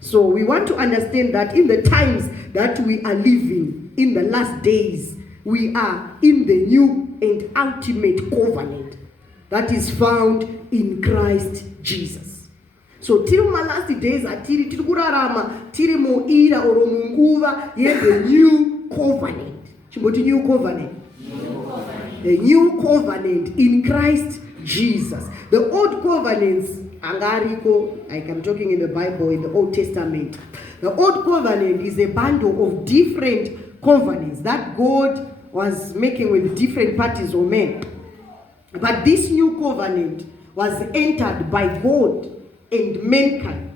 So we want to understand that in the times that we are living, in the last days, we are in the new and ultimate covenant that is found in Christ Jesus. So till my last days are tiri kurarama tiri mo ira oro munguva ye the new covenant. Chimboti new covenant. The new covenant in Christ Jesus. The old covenants, angariko, like I'm talking in the Bible, in the Old Testament. The old covenant is a bundle of different covenants that God was making with different parties or men. But this new covenant was entered by God and mankind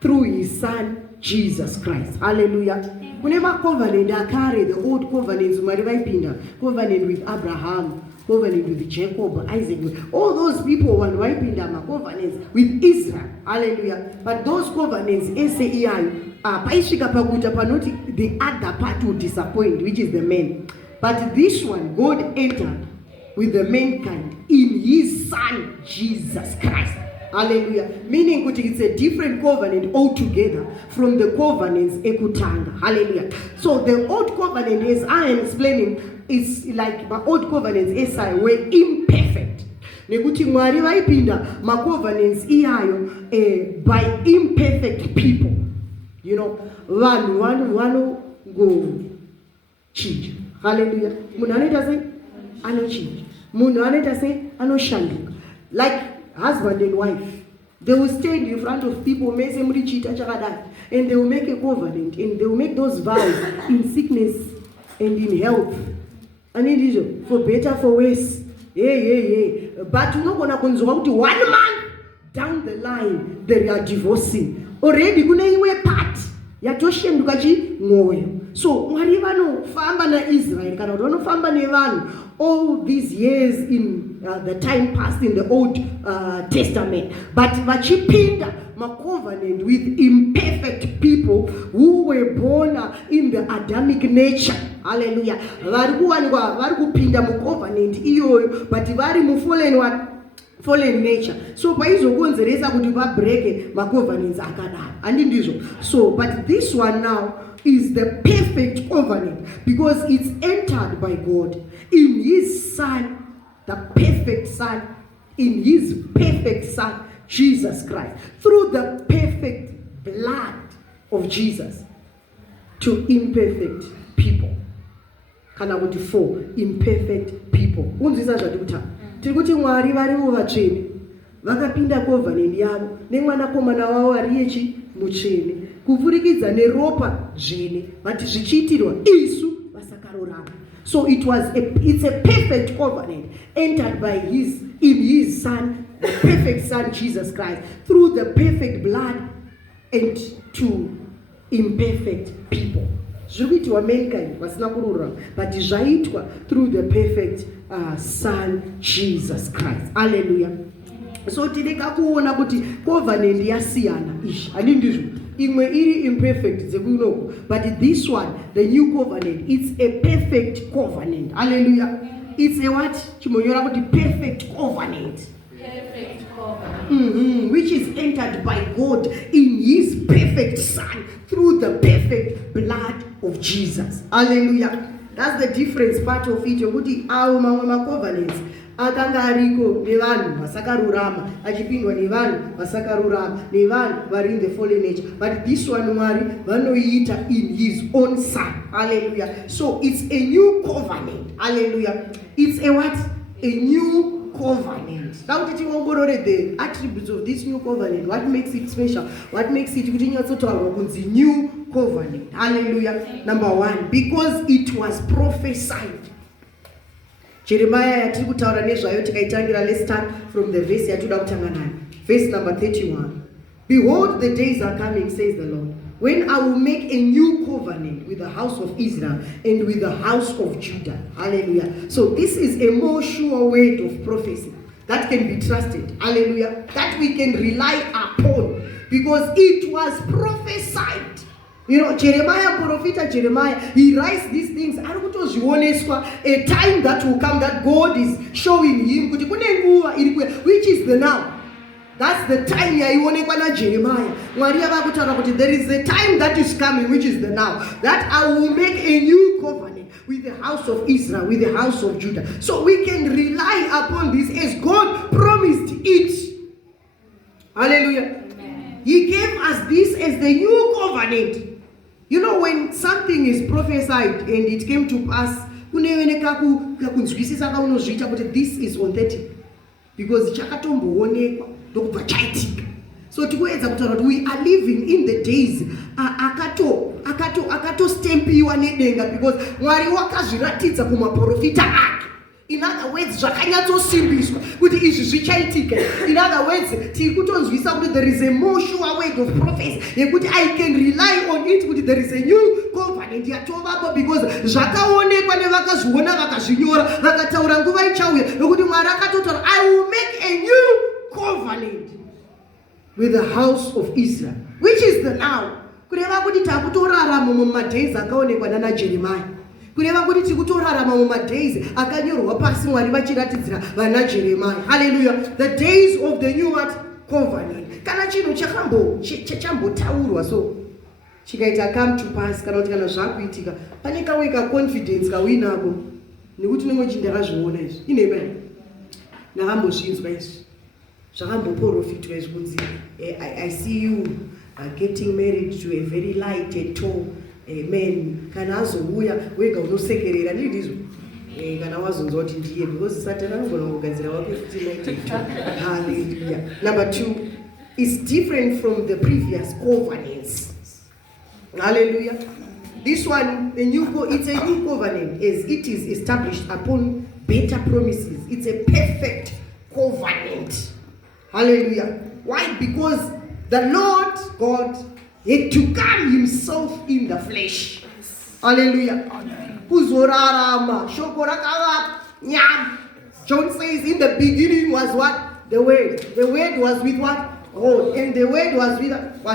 through his son Jesus Christ. Hallelujah. Whenever covenant I carry the old covenants, covenant with Abraham, covenant with Jacob, Isaac, all those people were wiping down covenants with Israel. Hallelujah. But those covenants, the other part will disappoint, which is the man. But this one, God entered with the mankind in his son Jesus Christ. Hallelujah. Meaning it's a different covenant altogether from the covenants ekutanga. Hallelujah. So the old covenant, as I am explaining, is like my old covenants were imperfect. Nekuti mwari vaipinda ma covenants iyayo by imperfect people. You know, one go cheat. Hallelujah. Munhu anoita sei anochita. Munhu anoita sei anoshanduka. Like husband and wife, they will stand in front of people, and they will make a covenant, and they will make those vows in sickness and in health, and in for better, for worse. But you're not gonna consume to 1 month down the line they are divorcing already. Kuna iwe part yatoshenduka moyo. So mwari vanofamba na Israel kana kuti vanofamba nevanhu all these years in the time past in the Old Testament, but vachipinda covenant with imperfect people who were born in the Adamic nature. Hallelujah. Vari kupinda covenant iyoyo but vari fallen nature. So paizokonzeresa kuti vabreke covenants akadaro andindizvo. So but this one now is the perfect covenant because it's entered by God in his son, the perfect son, in his perfect son Jesus Christ, through the perfect blood of Jesus to imperfect people. Kana kuti for imperfect people. Unzisa zvadikuta tiri kuti mwari varivo vatsvene vakapinda covenant yavo nemwanakomana wavo ari mutsvene kupfurikidza neropa dzvene vati zvichiitirwa isu vasakarurama. So it's a perfect covenant entered by in his son, the perfect son Jesus Christ, through the perfect blood and to imperfect people. Zvikuitwa mankind vasina kururama, but zvaitwa through the perfect son Jesus Christ. Hallelujah. So tireka kuona kuti covenant yasiyana ishi andindizvo imwe iri imperfect zekunoko, but this one, the new covenant, it's a perfect covenant. Hallelujah. It's a what? Chimonyora kuti perfect covenant. Perfect covenant. Which is entered by God in his perfect son through the perfect blood of Jesus. Hallelujah. That's the difference part of it. Yokuti awo mamwe ma covenants akanga ariko nevanhu vasakarurama achipindwa nevanhu vasakarurama nevanhu vari in the fallen nature, but this one mwari vanoita in his own son. Hallelujah. So it's a new covenant. Hallelujah. It's a what? A new covenant. Now that you want the attributes of this new covenant, what makes it special, what makes it new covenant. Hallelujah. Number one, because it was prophesied. Jeremiah yatiri kutaura nezvayo tikaitangira. Let's start from the verse yatoda kutanga nayo. Verse number 31. Behold, the days are coming, says the Lord, when I will make a new covenant with the house of Israel and with the house of Judah. Hallelujah. So this is a more sure word of prophecy that can be trusted. Hallelujah. That we can rely upon because it was prophesied. You know, Jeremiah, prophet Jeremiah, he writes these things. A time that will come that God is showing him, which is the now. That's the time yaionekwa naJeremiah. Mwari ava kutaura kuti there is a time that is coming, which is the now, that I will make a new covenant with the house of Israel, with the house of Judah. So we can rely upon this as God promised it. Hallelujah. Amen. He gave us this as the new covenant. You know, when something is prophesied and it came to pass, this is authentic. Because so we are living in the days akato stempiwa nedenga, because Mwari wakazviratidza kumaprofita ake. In other words, zvakanyatosimbiswa kuti izvi zvichaitika. In other words, tiri kutonzwisa kuti there is a more sure word of prophecy yekuti I can rely on it, kuti there is a new covenant yatovapo, because zvakaonekwa nevakazviona vakazvinyora vakataura nguva ichauya nokuti Mwari akatotaura I will make a new covenant with the house of Israel, which is the now. Kureva kuti takutorarama mumadays akaonekwa naJeremiah. Kureva kuti tikutorarama mumadays akanyorwa pasi Mwari vachiratidzira vana Jeremiah. Hallelujah. The days of the new what? Covenant. Kana chinhu chachambotaurwa so chikaita come to pass, kana kuti kana zvakuitika pane kaweka confidence kawinako nekuti nemwe ndakazviona izvi. Amen. Ndakambozvinzwa izvi. Zvakamboprofitwa izvi kunzi I see you getting married to a very light and tall man. Kana azouya wega unosekerera ndizvo. Kana wazonzwa kuti ndiye, because Satan anogona kugadzira wake kuti light. Hallelujah. Number 2, is different from the previous covenants. Hallelujah. This one, it's a new covenant as it is established upon better promises. It's a perfect covenant. Hallelujah. Why? Because the Lord God had to come himself in the flesh. Hallelujah. Kuzorarama shoko rakavaka nyam. John says in the beginning was what? The Word. The Word was with what? God. And the Word was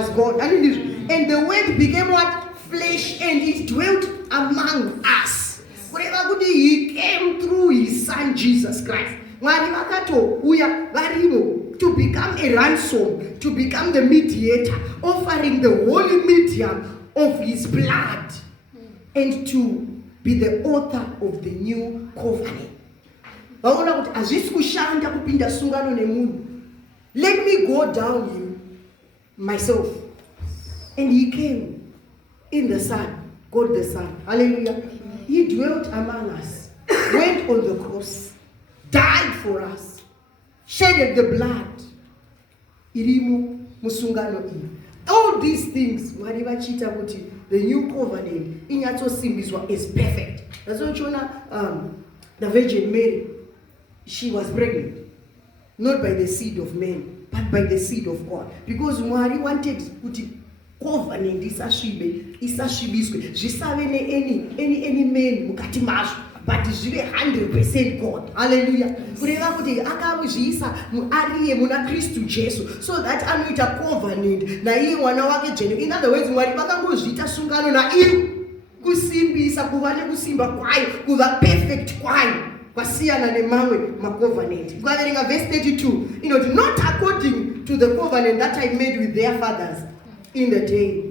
God. And the Word became what? Flesh, and it dwelt among us. Whatever he came through his Son Jesus Christ. To become a ransom, to become the mediator, offering the holy medium of his blood, and to be the author of the new covenant. Let me go down him myself. And he came in the Son, God the Son. Hallelujah. He dwelt among us, went on the cross, died for us, shedded the blood. Irimu musungano iyi. All these things, the new covenant, inyatosimbiswa is perfect. That's why the Virgin Mary, she was pregnant, not by the seed of men, but by the seed of God. Because Mwari wanted kuti covenant isashibiswe, zvisave any man mukati mazvo, but zvive 100% God. Hallelujah. Kureva kuti akazviisa muariye muna Kristu Jesu, so that anoita covenant naiye mwana wake Jesu. In other words, Mwari vakangozviita sungano naiye kusimbisa, kuva nekusimba kwayo, kuva perfect kwayo, kwasiyana nemamwe macovenant. Kuverenga verse 32, not according to the covenant that I made with their fathers in the day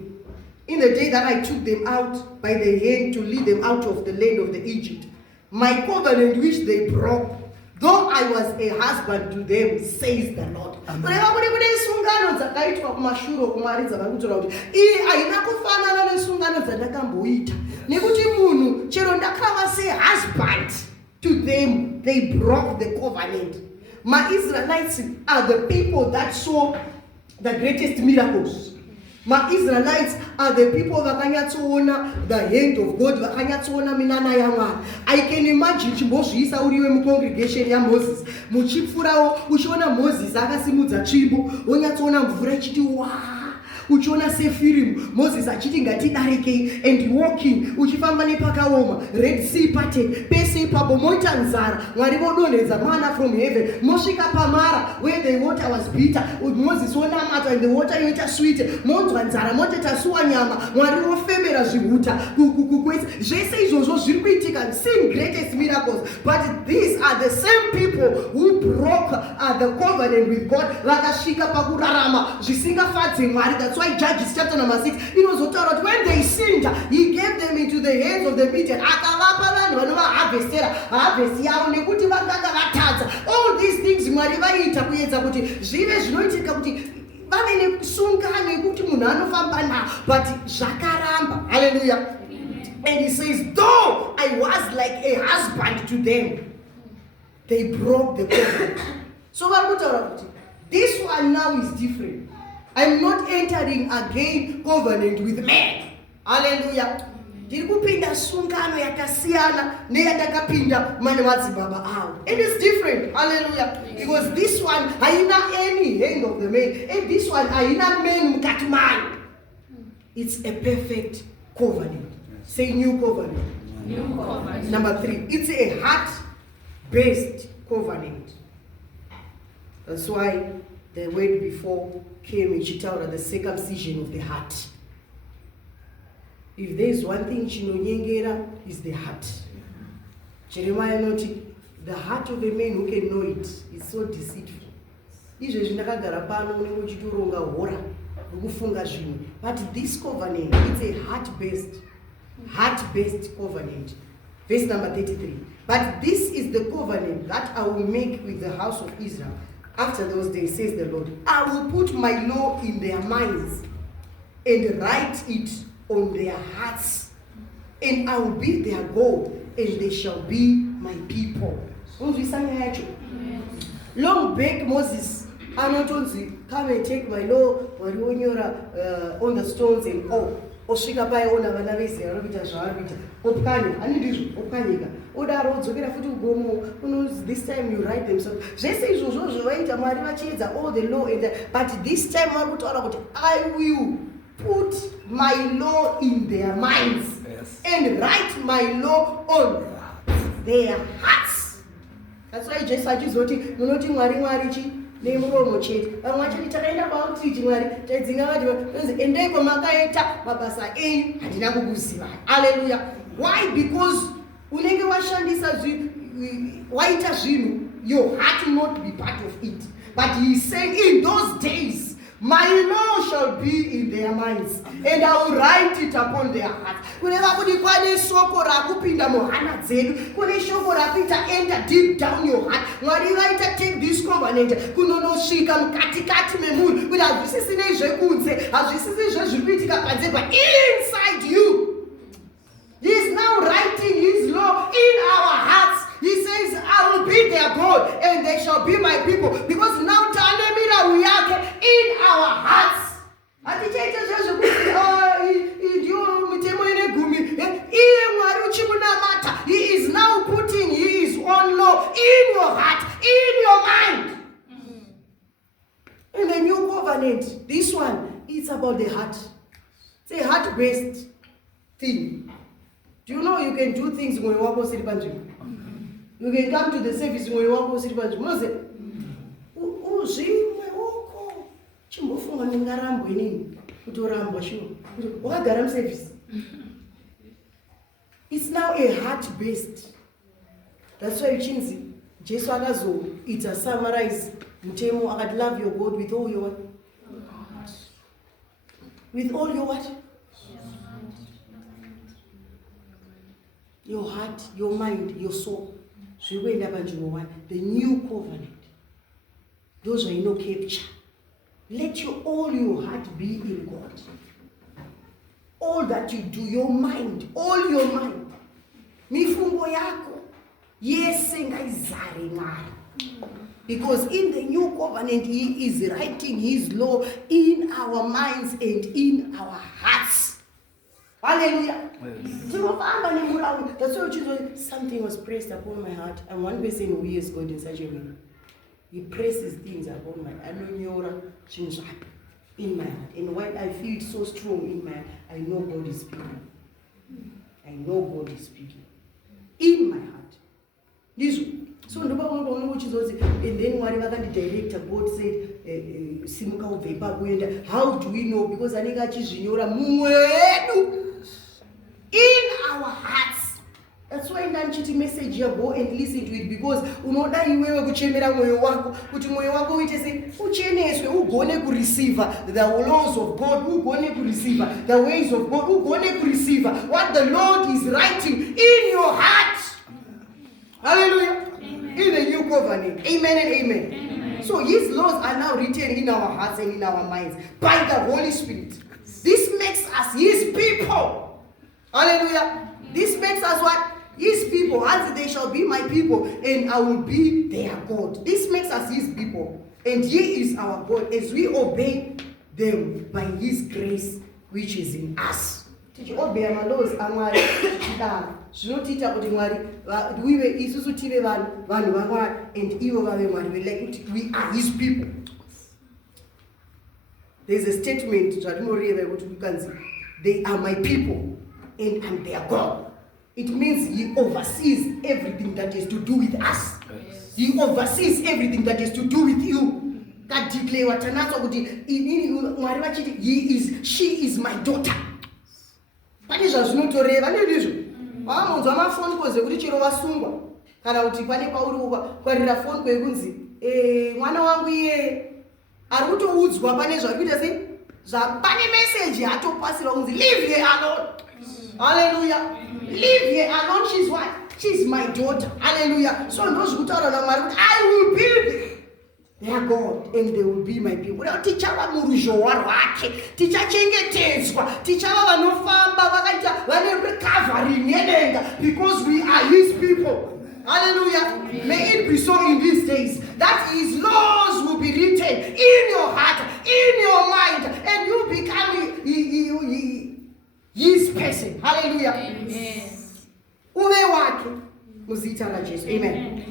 that I took them out by the hand to lead them out of the land of the Egypt. My covenant which they broke, though I was a husband to them, says the Lord. Husband to them, they broke the covenant. My Israelites are the people that saw the greatest miracles. My Israelites are the people vakanyatsoona the hand of God, vakanyatsoona minana yamwari. I can imagine chimbozviisa uriwe mucongregation yaMoses, muchipfurawo uchiona Moses akasimudza tsvimbo, wonyatsoona mvura ichiti wa uchiona sefirimu Moses achiti ngatidarikei and walking uchifamba nepakaoma Red Sea parted pese ipapo moita nzara Mwari vodonhedza manna from heaven mosvika pamara where the water was bitter Moses onamata and the water yoita sweet monzwa nzara moteta suwa nyama Mwari vofemera zvihuta kukwese zvese izvozvo zviri kuitika same greatest miracles but these are the same people who broke the covenant with God vakasvika pakurarama zvisingafadzi Mwari. That's why Judges chapter number 6 inozotaura kuti when they sinned he gave them into the hands of the Midian akavapa vanhu vanovaharvestera harvest yavo nekuti vakanga vatadza. All these things Mwari vaita kuedza kuti zvive zvinoitika kuti vave nesungano yekuti munhu anofamba nawo but zvakaramba. Hallelujah. And he says, though I was like a husband to them, they broke the covenant. So this one now is different. I'm not entering again covenant with men. Hallelujah. Ndiri kupinda sungano yakasiyana neyandakapinda mane madzibaba avo. It is different. Hallelujah. Because this one haina any hand of the man, and this one haina men mukati mayo. It's a perfect covenant. Say new covenant. New covenant. Number 3, it's a heart-based covenant. That's why the word before came in Chitaura, the circumcision of the heart. If there is one thing chinonyengera is the heart. Jeremiah noted, the heart of a man who can know it is so deceitful. Izvezvi ndakagara pano unenge uchitoronga hora ukufunga zvinhu. But this covenant, it's a heart-based covenant. Verse number 33. But this is the covenant that I will make with the house of Israel. After those days, says the Lord, I will put my law in their minds and write it on their hearts. And I will be their God, and they shall be my people. Long back Moses, anotonzi, come and take my law, on the stones and all. Osvika paiona vana veIsraeri vanoita zvavari kuita opwanya ani ndizvo opwanyika odaro odzokera futi kugomo unonzi this time you write them. So zvese izvozvo zvovaita Mwari vachiedza all the law and but this time vari kutaura kuti I will put my law in their minds and write my law on their hearts. That's why Jesu achizoti munoti Mwari chi nemuromo chete vamwe vachiti takaenda kwautiti Mwari taidzinga vati endei kwamakaita mabasa enyu handina kukuziva. Hallelujah. Why? Because unenge washandisa waita zvinhu your heart will not be part of it. But he is saying in those days my law shall be in their minds and I will write it upon their hearts. Kuneva kuti kwane shoko rakupinda muhana dzedu, kune shoko rakuita enter deep down your heart. Mwari vaita take this covenant kunonosvika mukatikati memunhu kuti hazvisisine zvekunze, hazvisisi zvezviri kuitika panze, but inside you. He is now writing his law in our hearts. He says, I will be their God and they shall be my people. Because now tanemira uyake in our hearts. Atichaita zvezvokuti idio mitemo ine gumi. Iye Mwari uchimunamata. He is now putting his own law in your heart, in your mind. In the new covenant, this one, it's about the heart. It's a heart-based thing. Do you know you can do things when you walk on Siribanji? You can come to the service when you walk on Siribanji. You say, oh, chimbofunga ningarambo inini. Utorambo shu. Wakagaram service. It's now a heart-based. That's why Chinzi, Jesu akazo, it's a summarize. Mtemo, I love your God with all your what? With all your what? Your heart, your mind, your soul. So you end up on the new covenant. Those are no capture. Let all your heart be in God. All that you do, your mind, all your mind. Mifungo yako. Yes, because in the new covenant, he is writing his law in our minds and in our hearts. Hallelujah. That's why something was pressed upon my heart. And one person who hears God in such a way. He presses things upon my heart. in my heart. And when I feel it so strong in my heart, I know God is speaking. I know God is speaking. In my heart. This. So and then whatever the director, God said, how do we know? Because in our hearts. That's why in the message here, go and listen to it, because unoda iwewe kuchemera moyo wako kuti moyo wako uite ucheneswe ugone kureceive the laws of God, ugone kureceive the ways of God, ugone kureceive what the Lord is writing in your heart. Hallelujah. Amen. In the new covenant. Amen and amen. Amen. So his laws are now written in our hearts and in our minds by the Holy Spirit. This makes us his people. Hallelujah. This makes us what? His people. And they shall be my people, and I will be their God. This makes us his people, and he is our God as we obey them by his grace which is in us. Tichiobey laws amwari zvinotiita kuti Mwari wiwe isusu tive vanhu vaMwari and ivo vave Mwari, like we are his people. There's a statement zvatinoreva kuti kukanzi they are my people and I'm their God. It means he oversees everything that is to do with us. He oversees everything that is to do with you. God declare what she is my daughter. Pane zvazvinotoreva ndizvo. Vamunzwa amafoni koze kuti chero vasungwa kana kuti pane pauri kwarira foni kwekunzi mwana wangu iye ari kutoudzwa pane zvakuita sei zvapane message atopasira kunzi leave here alone. Hallelujah. Leave here alone. She's what? She's my daughter. Hallelujah. So ndozvikutaura naMwari kuti I will build their God and they will be my people. Tichava muruzhowa rwake, tichachengetedzwa, tichava vanofamba vakaita vane recovering yedenga, because we are his people. Hallelujah. May it be so in these days that his laws will be written in your heart, in your mind, and you become his person. Hallelujah. Amen. Uve wake muzita la Jesu. Amen.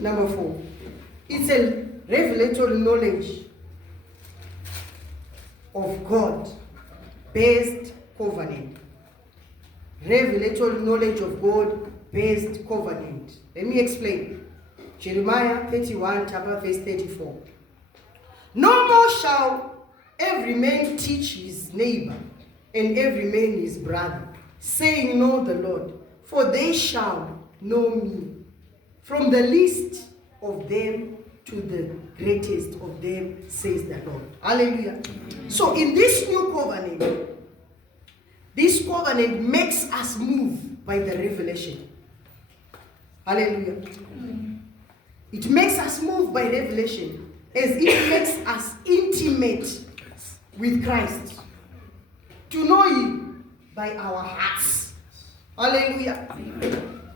Number 4. It's a revelatory knowledge of God-based covenant. Revelatory knowledge of God-based covenant. Let me explain. Jeremiah 31, chapter verse 34. No more shall every man teach his neighbor and every man his brother, saying, know the Lord, for they shall know me, from the least of them to the greatest of them, says the Lord. Hallelujah. So in this new covenant, this covenant makes us move by the revelation. Hallelujah. It makes us move by revelation, as it makes us intimate with Christ, to know him by our hearts. Hallelujah.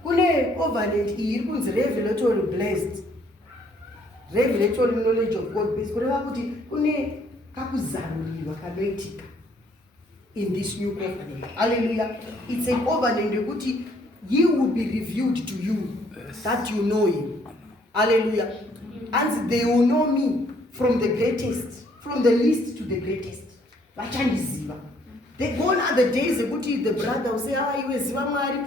Kune covenant iri kunzi revelatory blessed. Revelatory knowledge of God based. Kureva kuti kune kakuzaruriwa kanoitika in this new covenant. Hallelujah. It's a covenant yekuti he will be revealed to you, that you know him. Hallelujah. And they will know me from the greatest, from the least to the greatest. Vachandiziva. They go on the days the brother will say, you were ziva Mwari,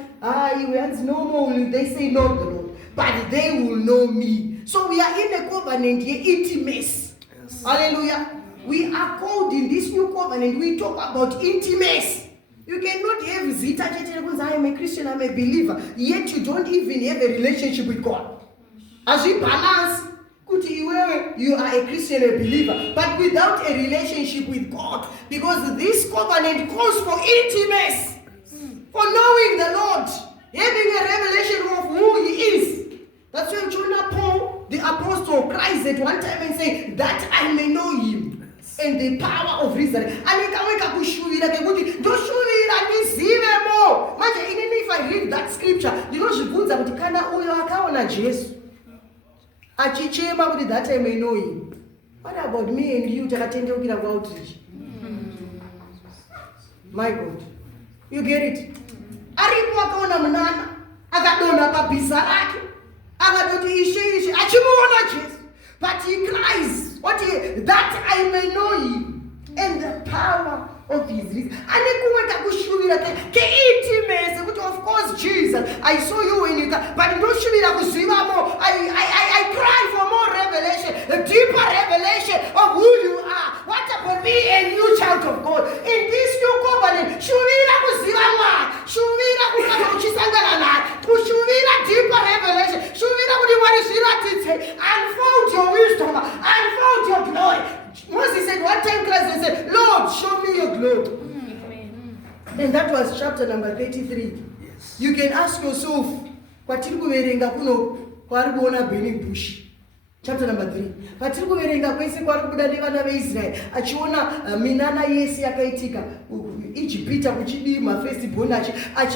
you were no more. They say no the Lord, but they will know me. So we are in a covenant here, intimacy. Yes. Hallelujah. We are called in this new covenant. We talk about intimacy. You cannot have zita. I am a Christian, I am a believer, yet you don't even have a relationship with God. As we balance, you are a Christian, a believer, but without a relationship with God, because this covenant calls for intimacy, for knowing the Lord, having a revelation of who he is. That's when Jonah Paul, the apostle, cries at one time and say, that I may know him and the power of resurrection. And even if I read that scripture, that I may know him. What about me and you? Outreach. My God. You get it? But he cries, that I may know him and the power of his release. Ane kumwe kakushuvira ke-intimacy kuti of course Jesus, I saw you when you come, but ndoshuvira kuziva more. I cry for more revelation, a deeper revelation of who you are. What about me, a new child of God? In this new covenant, shuvira kuziva more, shuvira kukata uchisangana naye, kushuvira deeper revelation, shuvira kuti Mwari zviratidze, unfold your wisdom, unfold your glory. Moses said, one time Christ said, Lord, show me your glory. And that was chapter number 33. Yes. You can ask yourself, kwatiri kuverenga kuno kwari kuona burning bush. Chapter number 3. Patiri kuverenga kwese kwari kubuda nevana veIsraeri achiona minana yese yakaitika Ijipita kuchidi mafirst born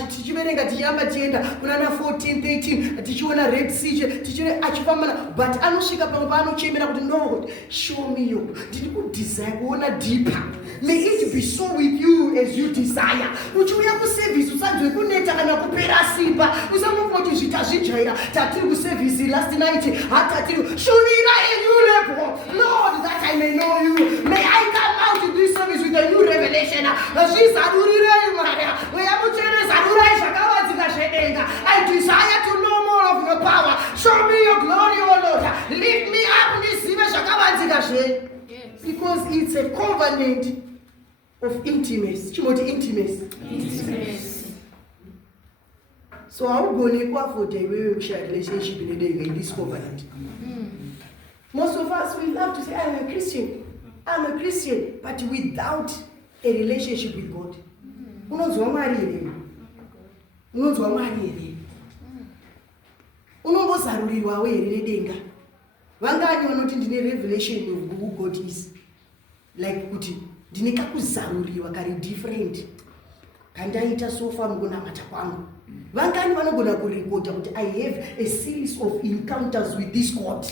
tichiverenga tichiamba tienda kunana 14 13 tichiona Red Sea tichiona achifamba, but anosvika pamwe paanochemera kuti no, show me you. Ndiri kudesire kuona deeper. May it be so with you as you desire. Uchiuya kuservice usanzwe kuneta kana kupera simba, usamuvoti zvita zvijaira. Tatiri kuservice last night hatatiri shuvira a new level, Lord, that I may know you. May I come out to this service with a new revelation. I desire to know more of your power. Show me your glory, O Lord. Lift me up in this image. Because it's a covenant of intimacy. Intimacy. So how go for the way we share relationship in this covenant? Most of us, we love to say, I'm a Christian, but without a relationship with God. Unonzwa Mwari here. Unombozarurirwa here nedenga. Vangani vanoti ndine revelation of who God is. Like kuti ndine kakuzaruriwa kari different. Kandaita sofa mukunamata kwangu. Vangani vanogona kurekota kuti I have a series of encounters with this God.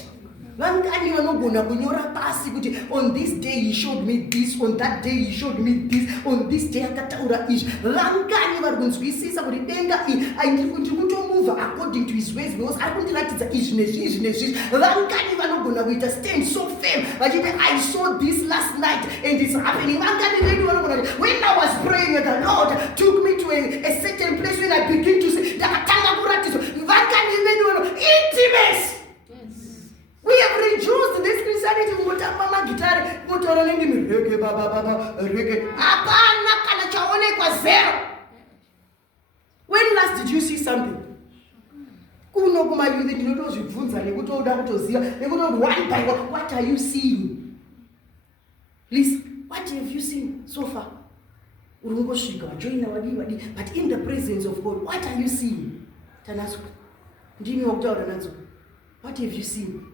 Vangani vanogona kunyora pasi kuti on this day he showed me this, on that day he showed me this, on this day akataura izvi. Vangani vari kunzwisisa kuti denga ndiri kutomuvha according to his ways because ari kundiratidza izvi nezvi. Vangani vanogona kuita stand so firm vachiti I saw this last night and it's happening. Vangani vedu vanogona when I was praying the Lord took me to a certain place when I begin to see ndakatanga kuratidzwa. Vangani vedu intimacy. We have reduced this Christianity kutamba magitari kutora nendimi rege baba rege apana kana chaonekwa zero. When last did you see something? Kuno kuma youth ndinotozvibvunza nekutoda kutoziva nekutoti one by one, what are you seeing? Please, what have you seen so far? Urungosvika wajoina wadi, but in the presence of God, what are you seeing? Tanazo ndimi wakutaura nadzo. What have you seen?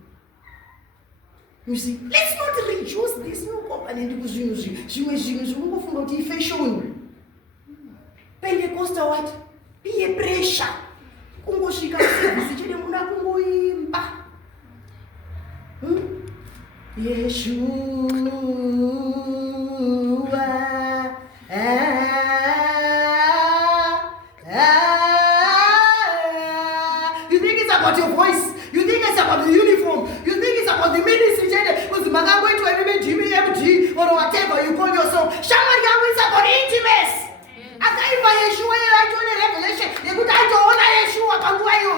You see, let's not reduce this new covenant to zvimwe fashion. Pentecostal what? Peer pressure. Kungosvika service chede muna kungoimba. Yeshua. You think it's about your voice? You think it's about the uniform? You think it's about the ministry? Going to every GBMG or whatever you call yourself. Shamari is about intimacy. As I buy Yeshua, I told a revelation. You could I told Yeshua Panguayo.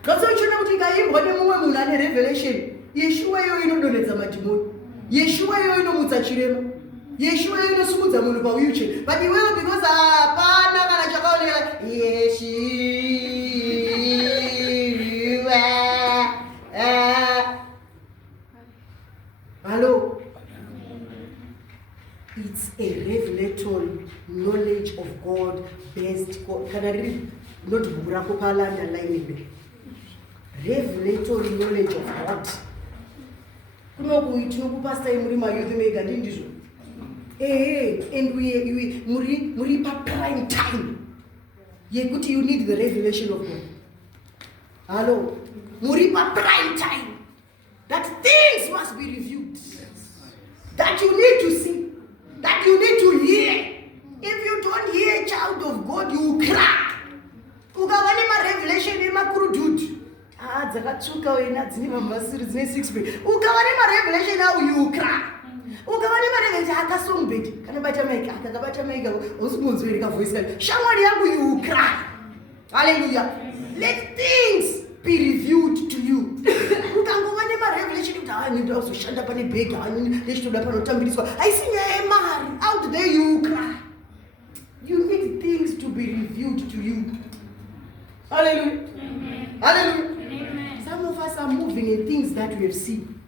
Because you know think I am what a woman and a revelation. Yeshua, you know, it's a matimo. Yeshua, you know, Mutachirem. Yeshua, you know, Sumuzamun about you. But you will because hello. It's a revelatory knowledge of God based. Can I read? Not Burakopala underlining. Revelatory knowledge of God. And we muri prime time. You need the revelation of God. Hello. Muripa prime time. That things must be reviewed. That you need to see. That you need to hear. If you don't hear, child of God, you will cry. Ukavanema revelation ema kurudud. Dzakatsuka wena dzine mamasiri dzine 6 feet. Ukavanema revelation now you will cry. ukavane mareveti akasongbeti kanabata maika akakabata maika usikunzwereka voice kale shamwari yangu you cry. Hallelujah. Let things be revealed to you. Ukangovane marevelation kuti ndoda kuzoshanda pane bhegi ndechitoda panotambiriswa haisi nyaya yemari. Out there you cry. You need things to be revealed to you. Hallelujah. Hallelujah. Some of us are moving in things that we have seen.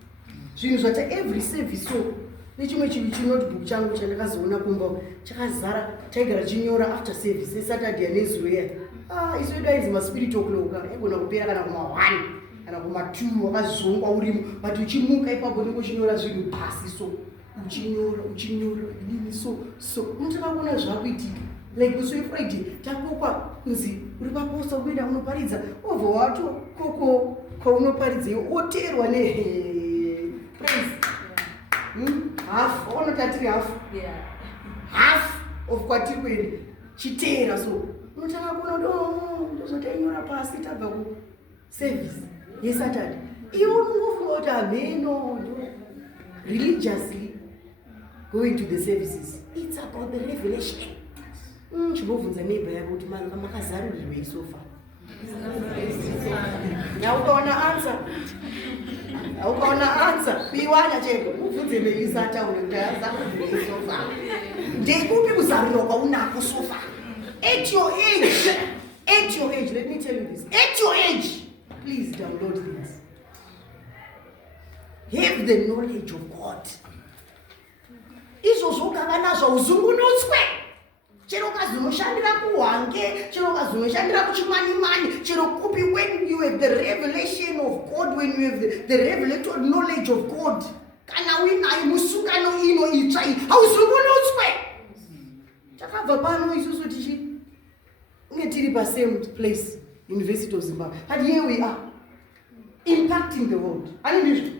Zvinhu zvata every service so nechimwe chinotebook changu chandakazoona kumba chakazara chaigara chinyora after service eSaturday nezuweya. Isu edu aizi maspirit o'clock aigona kupera kana kuma1 kana kuma2 wakazongwa urimo but uchimuka ipapo nekuchinyora zvinhu pasi so uchinyora inini so unotaka kuona zvakuitika like kusuye Friday takokwa kunzi uri paposta kuenda unoparidza obva wato koko kwaunoparidzeyo oteerwa praise half onotatiri half of kwatiri kuenda chiteera so unotaka kuona ndozotainyora pasi tabva kuservice yeSaturday iwe unongofunga kuti ameno religiously going to the services. It's about the revelation. Chibovunza neighbor yako kuti makazarurirwei so far. Na ukaona answer kuiwana cheko ubvunze Melisa taure kuti azarurirwei so far. Ndekupi kuzarurirwa kwaunako so far. At your age, let me tell you this. At your age, please download this. Have the knowledge of God. Izvo zvogava nazvo uzungunutswe. Chero kazonoshandira kuhwange, chero kazonoshandira kuchimanimani, chero kupi when you have the revelation of God, when you have the revelatory knowledge of God. Kana uinayo musungano ino itsva iyi, hauzungunutswe. Takabva pano isusu tiri pasame place, University of Zimbabwe. And here we are, impacting the world. Hallelujah.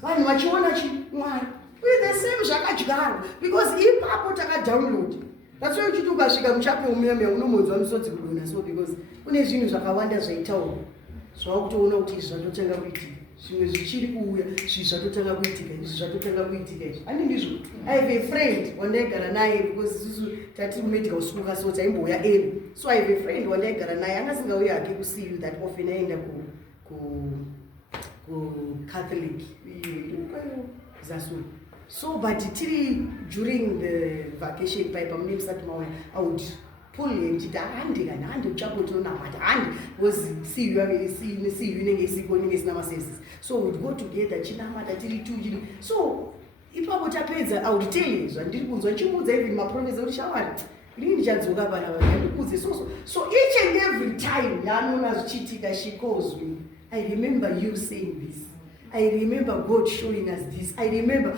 Vanhu vachiona Mwari. With the same zvakadyarwa because ipapo takadownload. That's why uchiti ukasvika muchape umeme unomonzwa misodzi kudona so because kune zvinhu zvakawanda zvaitaurwa zvakutoona kuti izvi zvatotanga kuitika zvimwe zvichiri kuuya zvi zvatotanga kuitika izvi zvatotanga kuitika izvi ani ndizvo. I have a friend wandaigara naye because isusu tati kumedical school kaso taimbouya early so I have a friend wandaigara naye angasingauya hake kusi you that often aenda ku Catholic Zasulu. So, but during the vacation pipe, I would pull him to the hand and chapel to Namata and was see you so we would go together, Chinamata till 2. So, if I would I would tell you, and didn't even my promise of shower. So each and every time, Yanona's Chitika, she calls me. I remember you saying this. I remember God showing us this. I remember.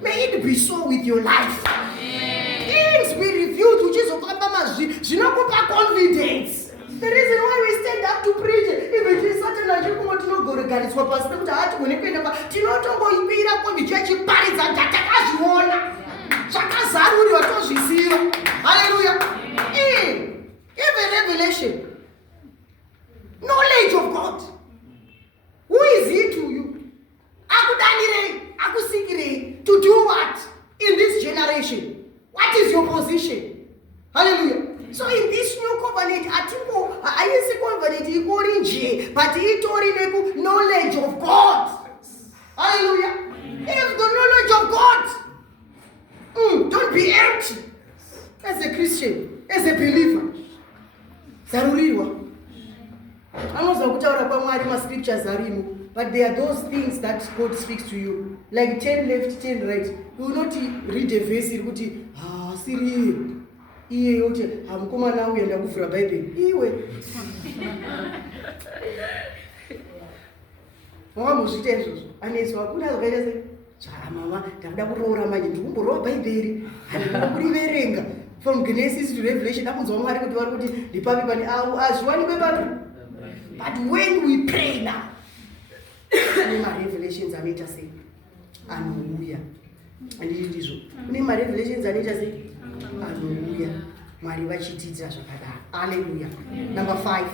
May it be so with your life. Things be revealed which is of confidence. The reason why we stand up to preach, even if certain are you want to go regardless of us, to ask when you pay the Tinoto, you pay up on the church in Paris and Tatakazuona. Shakazaru, what was you? Hallelujah. Even revelation, knowledge of God. Who is he to you? To do what in this generation? What is your position? Hallelujah. So in this new covenant, I use covenant but it's knowledge of God. Hallelujah. Have the knowledge of God. Don't be empty. As a Christian, as a believer. Zaruriwa. But there are those things that God speaks to you. Like 10 left, 10 right. You will not read a verse, you will Siri. Iye yote hamkoma na uenda kufura Bible. Iwe. Mama muzvitenzo. Aneswa kuna zvakaita se mama ndakuda kuroora manje ndikumborowa Bible. Handikuriverenga from Genesis to Revelation. Amunzwa Mwari kuti vari kuti ndipapi pani azwani kwepapi. But when we pray now, kune revelations anoita sei? Anouya. Anditi ndizvo. Kune revelations anoita sei? Hallelujah. Mwari vachitidzira zvakadaro. Hallelujah. Number 5.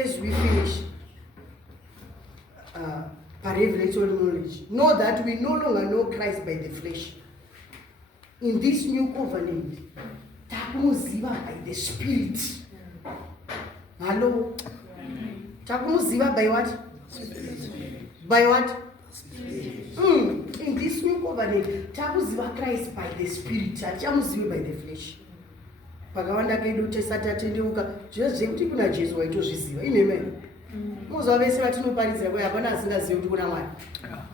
as we finish by revelatory knowledge, know that we no longer know Christ by the flesh. In this new covenant, takumuziva by the Spirit. Hello? Takumuziva by what? By what? In this new covenant, takuziva Christ by the Spirit, tachamuziva by the flesh. Pakawanda kedu tesata tendeuka zvese kuti kuna Jesu waitozviziva amen. Muzwa vese vatinoparidza kwa hapana asingazivi kuti kuna Mwari.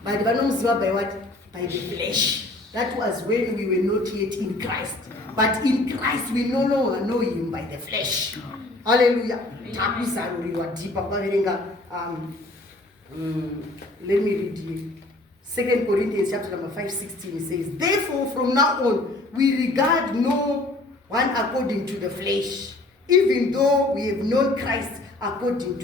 But vanomuziva by what? By the flesh. That was when we were not yet in Christ. But in Christ we no longer know him by the flesh. Hallelujah. Takuzarurirwa tipa kwaverenga let me read you. 2 Corinthians chapter number 5:16 says, therefore from now on we regard no one according to the flesh, even though we have known Christ according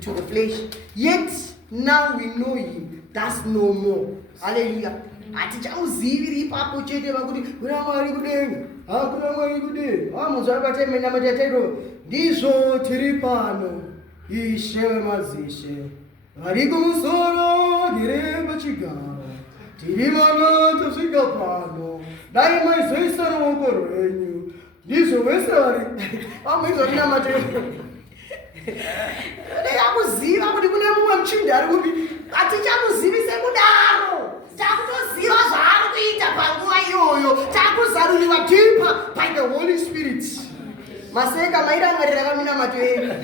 to the flesh, yet now we know him thus no more. Hallelujah. Atichauziviri ipapo chete vakuti kuna Mwari kudenga, hakuna Mwari kudenga. Muzwa vatemena matatero ndizvo tiri pano, Ishe mazishe vari kumusoro ndiri pachigaro, tiri mana tasvika pano, dai maizoisa ruoko rwenyu, ndizvo vese vari vamwizwa mina matero. Ndikakuziva kuti kune mumwe muchinda ari kupi, hatichamuzivise kudaro. Takutoziva zvaari kuita panguva iyoyo, takuzaruriwa deeper by the Holy Spirit. Maseka mairangarira kamina matero.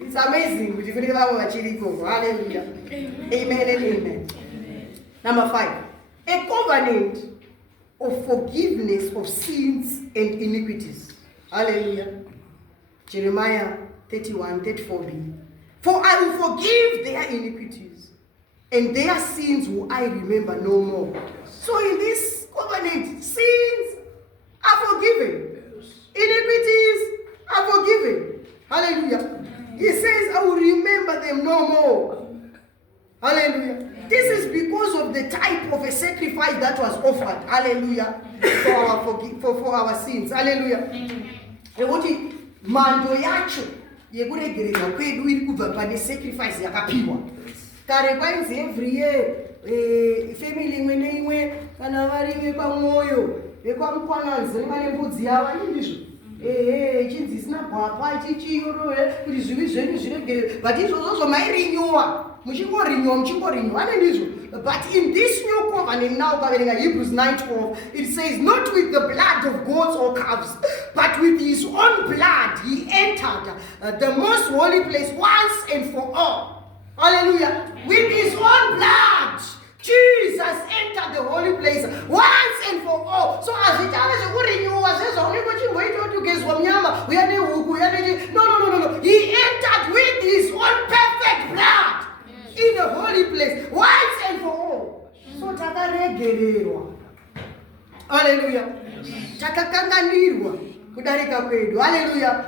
It's amazing kuti kune vavo vachiriko. Hallelujah. Amen and amen. Number 5, a covenant of forgiveness of sins and iniquities. Hallelujah. Jeremiah 31:34b. For I will forgive their iniquities, and their sins will I remember no more. So in this covenant, sins are forgiven. Iniquities are forgiven. Hallelujah. He says, I will remember them no more. Hallelujah. This is because of the type of a sacrifice that was offered. Hallelujah. For our sins. Hallelujah. Ekuti mando yacho yekuregererwa kwedu iri kubva pane sacrifice yakapiwa. Kare kwainzi every year family imwe neimwe kana vari vepamwoyo vekwaMkwananzi vane mbudzi yavo indizvo chinzi isina gwapa chichiyoro kuti zvivi zvenyu zviregere, but izvozvo mairinyowa muchingorinywa ane ndizvo. But in this new covenant now, Hebrews 9:12, it says, not with the blood of goats or calves, but with his own blood he entered the most holy place once and for all. Hallelujah. With his own blood, Jesus entered the holy place once and for all. So as it says, no. He entered with his own perfect blood in the holy place once and for all. So takaregererwa. Hallelujah. Takakanganirwa kudarika kwedu. Hallelujah.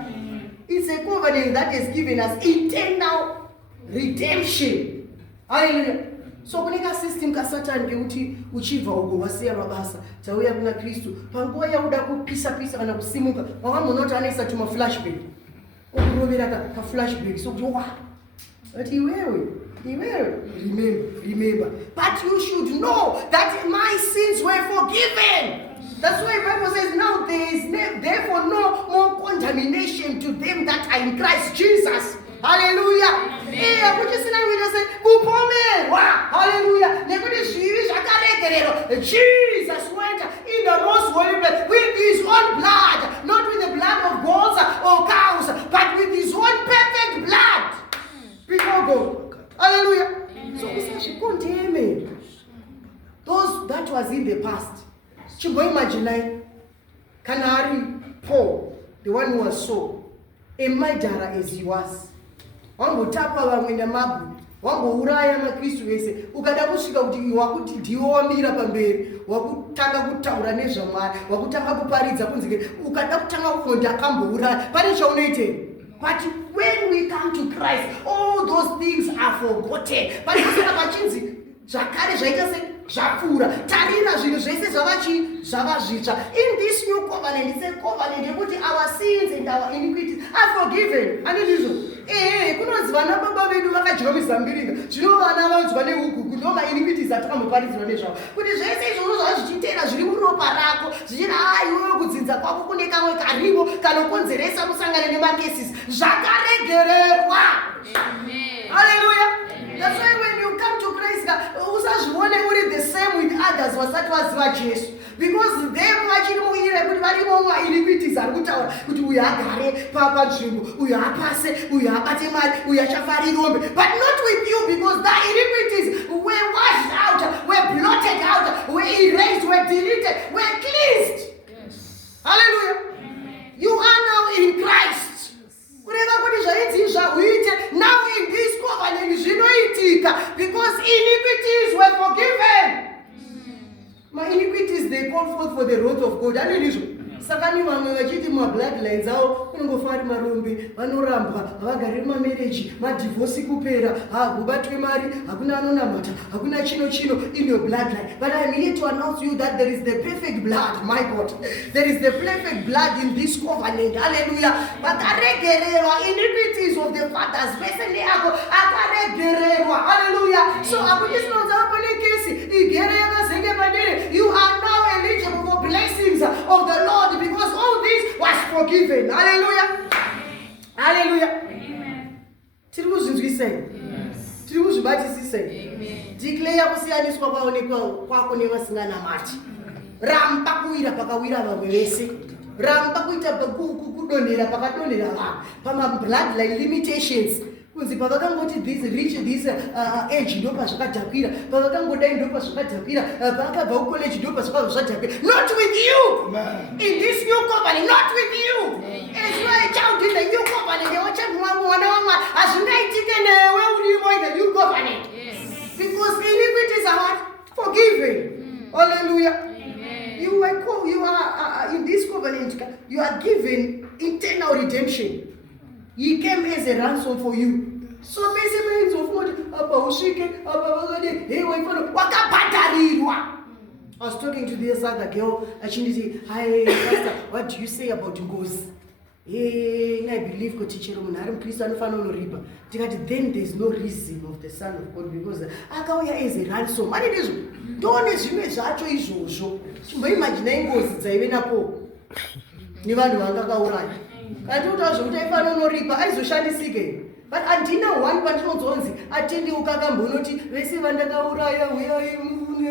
It's a covenant that has given us eternal redemption. Hallelujah. So kuneka system ka Satan ngekuti uchibva uko wasiya mabasa tauya kuna Kristu panguva yauda kupisa kana kusimuka wakamunota anesa tuma flashback okurovera ka flashback so wa but iwewe remember, but you should know that my sins were forgiven. That's why the Bible says now there is therefore no more condemnation to them that are in Christ Jesus. Hallelujah. Hallelujah. Jesus went in the most holy place with his own blood, not with the blood of goats or cows, but with his own perfect blood before God. Hallelujah. So we say, condemn those that was in the past. Chimbo imagine Canary Paul, the one who was so a murderer as he was. Wangotapa vamwe mabu, wangouraya maKristu vese. Ukada kusvika kuti wakuti ndiwo wamira pamberi, wakutanga kutaura nezvaMwari, wakutanga kuparidza kunzi ukada kutanga kukonda akambouraya, pane chaunoite. But when we come to Christ, all those things are forgotten. But zvakare zvaita zvapfuura. Tarira zvinhu zvese zvava zvitsva. In this new covenant, it's a covenant yekuti our sins and our iniquities are forgiven. Handizvo? Kunonzi vana baba vedu vakadyiwa mizambiringa, zvino vana vanzwa neugugu, ndo mainiquities atakamboparidzwa nezvavo. Kuti zvese izvozvo zvava zvichiteera zviri muropa rako, zvichiti iwewe kudzinza kwako kune kamwe karivo kanokonzeresa kusangana nemakesisi, zvakaregererwa. Hallelujah. That's why when you come to Christ, usazvione uri the same with others vasati vaziva Jesu. Because them vachiri muire kuti varimo mainiquities ari kutaura kuti uyu agare panzvimbo, uyu apase, uyu abate mari, uyu achafara irombe. But not with you, because the iniquities were washed out, were blotted out, were erased, were deleted, were cleansed. Yes. Hallelujah. You are now in Christ. Now in this covenant, because iniquities were forgiven. My iniquities, they call forth for the wrath of God. Sakani vamwe vachiti mabloodlines avo unongofari marombe, vanorambwa, havagari mumamarriage, madhivorce kupera, hakubatwe mari, hakuna anonamata, hakuna chino in your bloodline. But I'm here to announce you that there is the perfect blood, my God. There is the perfect blood in this covenant. Hallelujah. But akaregererwa iniquities of the fathers, pesende ako akaregererwa. Hallelujah. So akutisinoza pane kesi igere yakazenge padere. You are now eligible for blessings of the Lord, because all this was forgiven. Hallelujah. Hallelujah. Amen. Tiri kuzvinzwisei? Tiri kuzvibatisisei? Declare kusiyaniswa kwako nevasinganamati. Ramba kuwira pakawira vamwe vese. Ramba kuita kudonhera pakadonhera vanhu. Pama-bloodline limitations. Kunzi pavakangoti this reach this age ndo pazvakadhakwira, pavakangodai ndo pazvakadhakwira, pakabva kucollege ndo pazvakadhakwira. Not with you. In this new covenant, not with you. As you are a child in the new covenant, mwana wa Mwari, hazvingaitike newe urimo in the new covenant. Because iniquities are what? Forgiven. Hallelujah. You are in this covenant, you are given eternal redemption. He came as a ransom for you. So means of what? I was talking to this other girl and she said, "Hi, Pastor, what do you say about Ngozi?" I believe God teacher Christian then there's no reason of the Son of God, because akauya as a ransom. And it is don't assume zvacho izvozvo. Chimboimagine Ngozi dzaive napo nevanhu vangakauraya. But andina one pandinozonzi atindi ukakambonoti vese vandakauraya uyai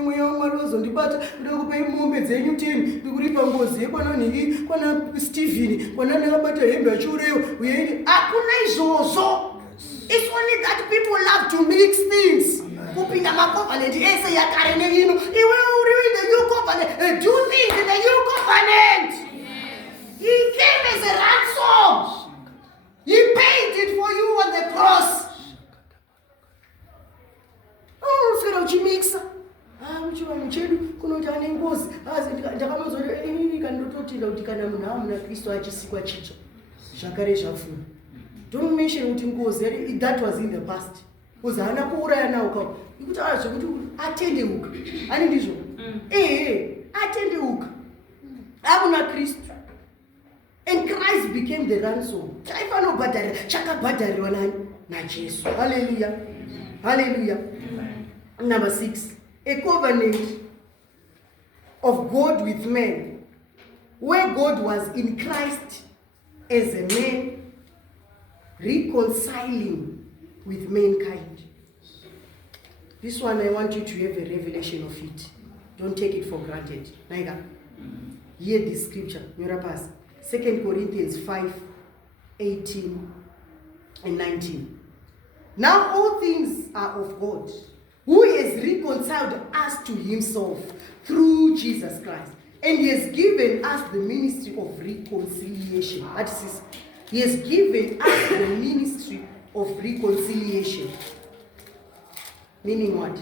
mweya waMwari wazondibata kuda kupei mombe dzenyu 10 ndikuripa Ngozi yekwana nhiki kwana Stephen kwana ndakabata hembe achiurewa uyai. Hakuna izvozvo. It's only that people love to mix things. Kupinda macovenant ese yakare neino iwe uri in the new covenant, do things in the new covenant. He came as a ransom. He paid it for you on the cross. Oh, sera uchimixa. Muchivanhu chedu kunoti ane Ngozi. Ndakamazora inini kandototinda kuti kana munhu amuna Kristu achisikwa chitsva. Zvakare zvafuna. Don't mention kuti Ngozi, that was in the past. Because hana kuuraya nawo kawo. Ikuti zvekuti atendeuka. Ani ndizvo? Atendeuka. Amuna Kristu. And Christ became the ransom. Chakabhadhariwa naJesu. Hallelujah. Hallelujah. Number 6. A covenant of God with men, where God was in Christ as a man, reconciling with mankind. This one I want you to have a revelation of it. Don't take it for granted. Naiga. Hear this scripture. Mirapas. 2 Corinthians 5:18 and 19. Now all things are of God, who has reconciled us to himself through Jesus Christ, and he has given us the ministry of reconciliation. That is, he has given us the ministry of reconciliation. Meaning what?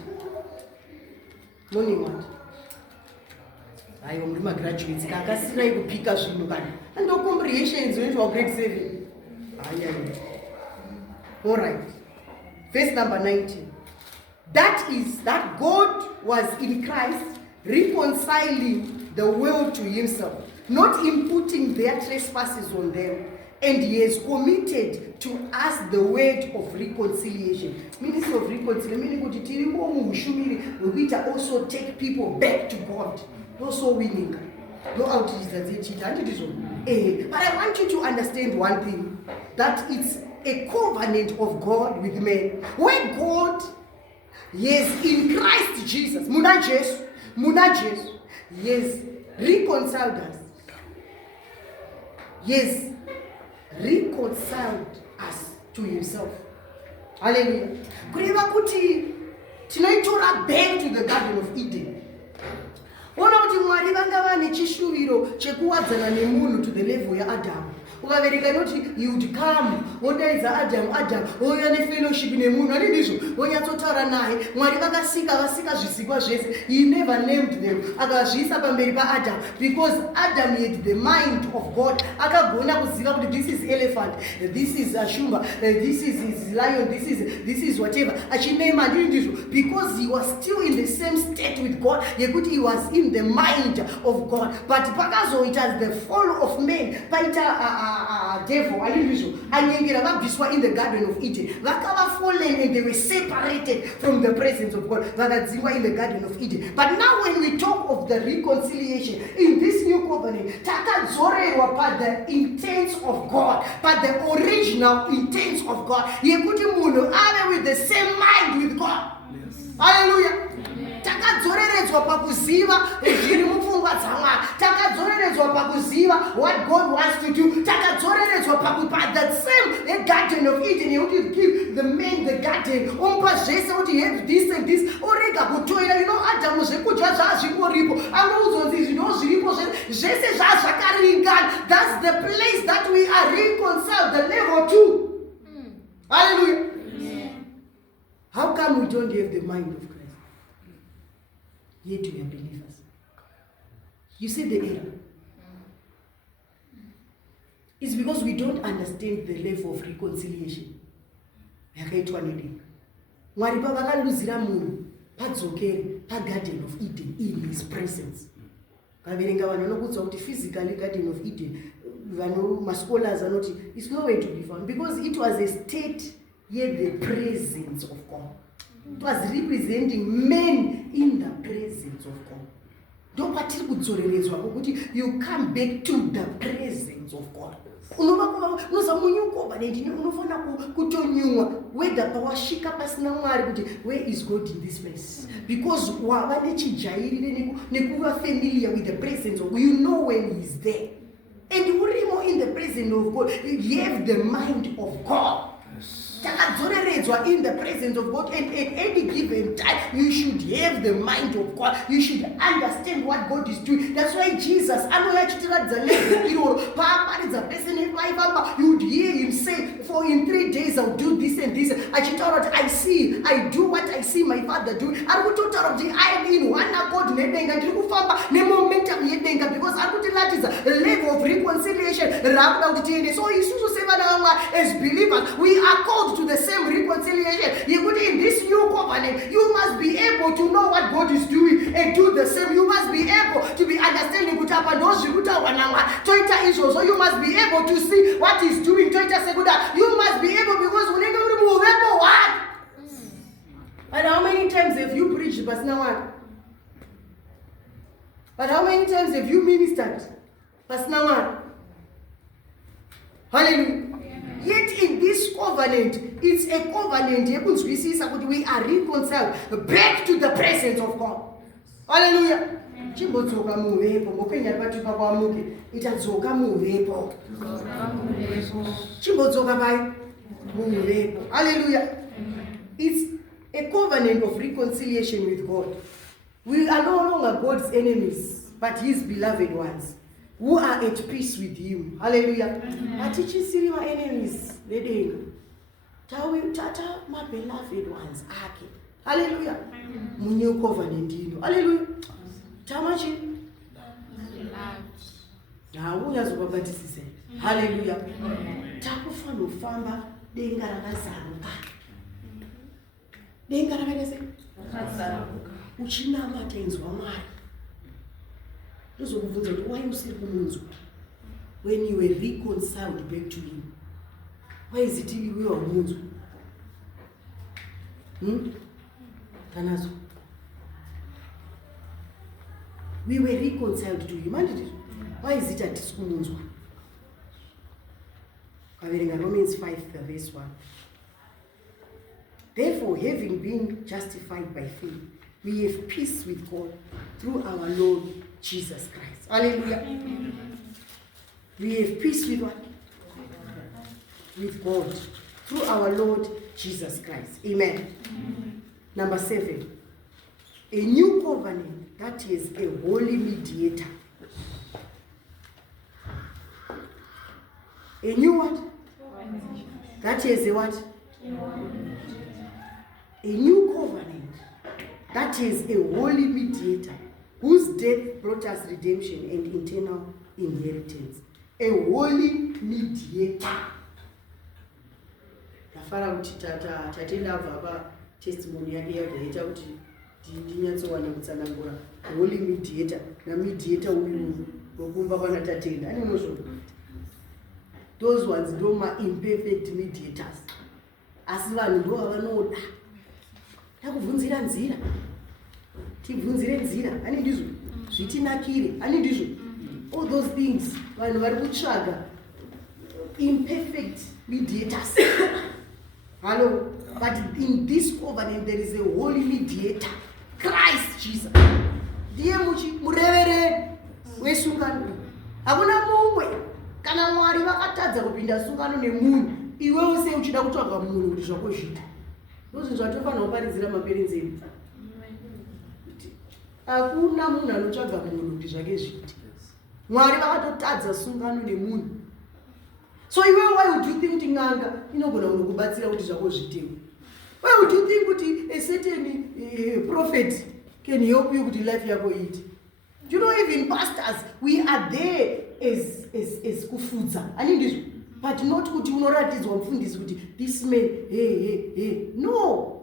Meaning what? I am my graduates. Kakasira ikupika zvinhu kana. And no comprehensions went for grade 7. All right. Verse number 19. That is, that God was in Christ reconciling the world to himself, not imputing their trespasses on them. And he has committed to us the word of reconciliation. Ministry of reconciliation, meaning also take people back to God. Also winning. No outreach that they cheat. But I want you to understand one thing, that it's a covenant of God with men. Where God, yes, in Christ Jesus, Munajes, yes, reconciled us. Yes, reconciled us to himself. Hallelujah. Kureva kuti tinaitora back to the Garden of Eden. Ona kuti Mwari vanga vane chishuviro chekuwadzana nemunhu to the level yaAdamu. Ukavereka noti he would come, odaidza Adam, ouya nefellowship nemunhu, adinizvo, onyatsotaura naye. Mwari vasika zvisikwa zvese. He never named them. Akazviisa pamberi paAdam, because Adam had the mind of God. Akagona kuziva kuti this is elephant, this is a shumba, this is lion, this is whatever. Achinema adinizvo, because he was still in the same state with God. Yekuti he was in the mind of God. But pakazoita the fall of man, paita devil, anyengera vabviswa in the Garden of Eden. Vakava fallen and they were separated from the presence of God. Vakadzingwa in the Garden of Eden. But now when we talk of the reconciliation in this new covenant, takadzorerwa by the intents of God, by the original intents of God. Yekuti munhu ave with the same mind with God. Yes. Hallelujah. Takadzoreredzwa pakuziva zviri mupfungwa dzaMwari. Takadzoreredzwa pakuziva what God wants to do. Takadzoreredzwa pakupa that same Garden of Eden. You give the man the garden. Umpa zvese kuti have this and this. Orega kutoira, Adam zvekudya zvazvingoripo. Anozonzi zvino zviripo zvese zvazvakaringana. That's the place that we are reconciled, the level 2. Hallelujah. Yeah. How come we don't have the mind of Christ? Yet we are believers. You see the error? It's because we don't understand the level of reconciliation. Mwari pavakaluzira munhu padzokere paGarden of Eden in his presence. Kaverenga vanhu vanokuudza kuti physically Garden of Eden, scholars anoti it's nowhere to be found, because it was a state yet the presence of God. It was representing men in the presence of God. You come back to the presence of God. Where is God in this place? Because familiar with the presence of God, you know when He's there. And you in the presence of God, you have the mind of God. In the presence of God, and at any given time, you should have the mind of God. You should understand what God is doing. That's why Jesus, you would hear him say, for in 3 days I'll do this and this. I do what I see my Father do. I am in one accord, because that is a level of reconciliation. So as believers, we are called to the same reconciliation. In this new covenant, you must be able to know what God is doing and do the same. You must be able to be understanding. So you must be able to see what He's doing. You must be able, because what? And how many times have you preached, but now what? But how many times have you ministered, but now what? Hallelujah. Yet in this covenant, it's a covenant. We are reconciled back to the presence of God. Hallelujah. Hallelujah. It's a covenant of reconciliation with God. We are no longer God's enemies, but His beloved ones, who are at peace with Him. Hallelujah. Atichi my enemies, Tata, my beloved ones. Hallelujah. New covenant. Hallelujah. Tamachi. Hallelujah. Takufano famba denga rakazaruka. Denga rakadese. uchinamata inzwa Mwari. Ndozokubvunza kuti why usiri kumunzwa when you were reconciled back to him? Why is it iwe wamunzwa? Kanazo. We were reconciled to him. Why is it hatisi kumunzwa? Kaverenga Romans 5 verse 1. Therefore, having been justified by faith, we have peace with God through our Lord Jesus Christ. Hallelujah. Amen. We have peace with what? With God through our Lord Jesus Christ. Amen. Amen. Number 7. A new covenant that is a holy mediator. A new what? That is a what? A new covenant that is a holy mediator whose death brought us redemption and eternal inheritance. A holy mediator. Ndafara kuti tatenda baba testimony yake yakaita kuti ndinyatsowana kutsanangura holy mediator na mediator uyu wokumba kana tatenda ane nozvokuita. Those ones ndo ma imperfect mediators. Asi vanhu ndo vanoda takubvunzira nzira, tibvunzire nzira, ani ndizvo zvitinakire, ani ndizvo all those things vanhu vari kutsvaga imperfect mediators. Hello, but in this covenant there is a holy mediator, Christ Jesus. Ndiye murevereri wesungano. Hakuna mumwe kana Mwari vakatadza kupinda sungano nemunhu, iwewe sei uchida kutsvaga munhu kuti zvako zviite. Ndozvinhu zvatofanira kuparidzira maperenzi edu. Hakuna munhu anotsvaga munhu kuti zvake zviite. Mwari vakatotadza sungano nemunhu. So iwewe, why would you think kuti n'anga inogona kunokubatsira kuti zvako zvitewe? Why would you think kuti a certain prophet can help you kuti life yako iite? You know, even pastors, we are there as kufudza. Ani ndizvo. But not kuti unoratidzwa mufundisi kuti this man, hey. No.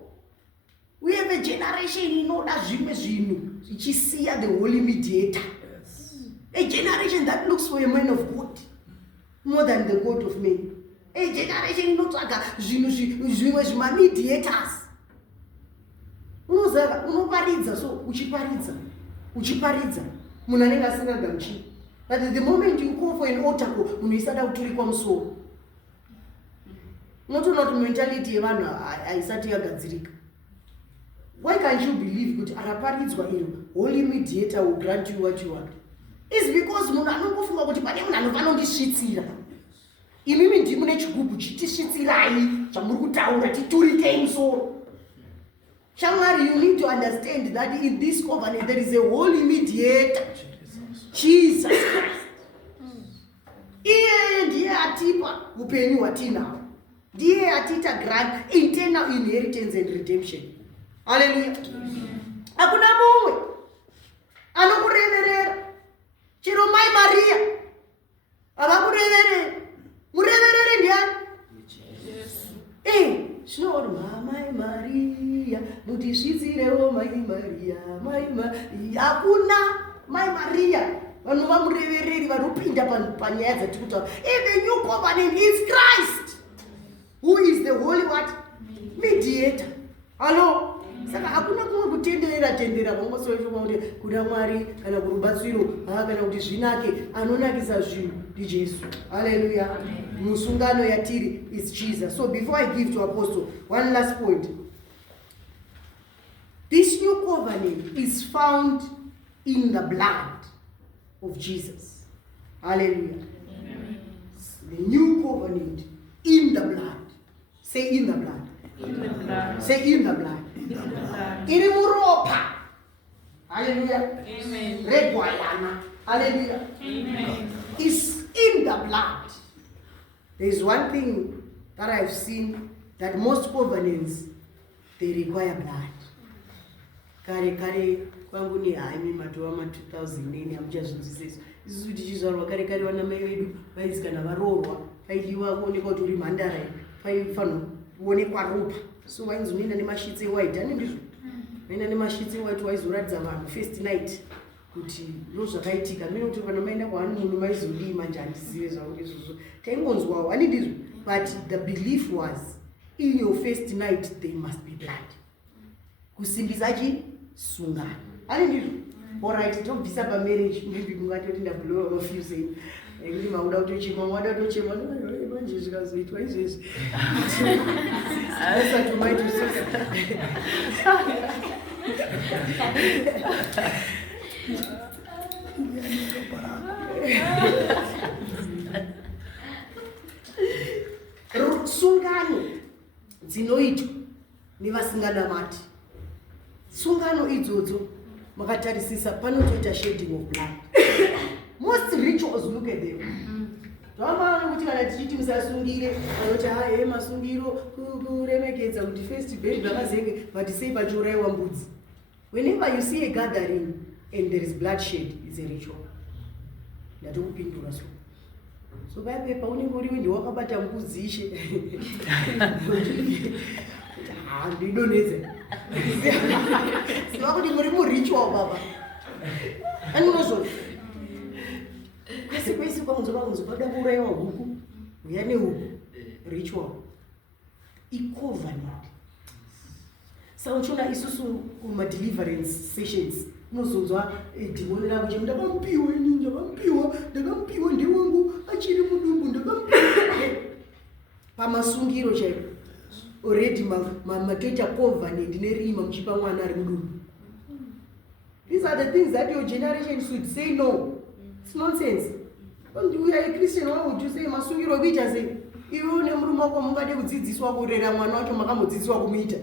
We have a generation inoda zvimwe zvinhu ichisiya the holy mediator. Yes. A generation that looks for a man of God more than the God of men. A generation inotsvaga zvinhu zvimwe zvima mediators. Unoziva, unoparidza, so uchiparidza munhu anenge asingagamuchiri. But the moment you call for an altar call, munhu isada kuturikwa musoro. Unotoona kuti mentality yevanhu haisati yagadzirika. Why can't you believe kuti akaparidzwa iro holy mediator will grant you what you want? It's because munhu anongofunga kuti pane munhu anofanira kundisvitsira. Imimi ndimi nechigubhu chitisvitsirai zvamuri kutaura titurikei musoro. Shamwari, you need to understand that in this covenant there is a holy mediator, Jesus Christ. Iye ndiye atipa upenyu hwatinahwo. Ndiye atita grant eternal inheritance and redemption. Hallelujah. Hakuna mumwe anokureverera. Chero Mai Maria avakureverera. Mureverere ndiani? Yesu. Zvinoori Mai Maria, mutisvitsirewo Mai Maria, hakuna Mai Maria. Vanhu vamurevereri vanopinda panyaya dzatikutaura. The new covenant is Christ, who is the holy what? Mediator. Hello? Saka hakuna kumwe kutenderera kwangosofuma kuti kuna Mwari kana kurubatsiro kana kuti zvinake. Anonakisa zvinhu ndiJesu. Hallelujah. Musungano yatiri is Jesus. So before I give to Apostle, one last point. This new covenant is found in the blood of Jesus. Hallelujah. Amen. The new covenant in the blood. Say in the blood. In the blood. Say in the blood. In the blood. In Europa. Hallelujah. Amen. Regwayana. Hallelujah. Amen. Is in the blood. There is one thing that I've seen, that most covenants, they require blood. Kare kwangu ni haimi matova ma 2009 amuchazvinzwisisa. Isusu kuti chizvarwa kare vana mai vedu vainzi kana varoorwa paidiwa kuonekwa kuti uri mhandara paifanirwa kuonekwa ropa. So vainzi unoenda nemashitsi ewaiti, ane ndizvo. maina nemashitsi wati waizoratidza vanhu first night kuti ndozvakaitika mine kuti kana maenda kwaani munhu maizodii manje handizive zvangu izvozvo taingonzwawo handidizvo, but the belief was in your first night there must be blood kusimbisa chisungano handidizvo. Alright, tobvisa pamarriage maybe mungatoti ndablow off you saying kuti mauda kutochema mwada kutochema manje zvikazoitwa izvezvi sungano dzinoitwa nevasinganamati, sungano idzodzo makatarisisa panotoita shedding of blood. Most rituals, look at them. Zvamana kuti kana tichiti musasungire vanoti haye masungiro kuremekedza kuti first bed zvakazenge but sei pachiuraiwa mbudzi. Whenever you see a gathering and there is bloodshed, it's a ritual. Ndatokupindura so paipepa unenge uriwe ndiwakabata mbudzi ishe handidonedze siva kuti muri muritual baba andinozvo kwese kwamunzo pada kuuraiwa huku uya nehuku ritual icovenant. Saka uchiona isusu kumadeliverance sessions unozonzwa dhimoni rako chemu ndakampiwa ini ndakampiwa ndewangu achiri mudumbu ndakampiwa pamasungiro chaipo already matoita covenant nerima muchipa mwana ari mudumbu. These are the things that your generation should say no. It's nonsense. We are a Christian, why would you say masungiro kuita sei? Iwe nemurume wako mungade kudzidziswa kurera mwana wacho makamudzidziswa kumuita.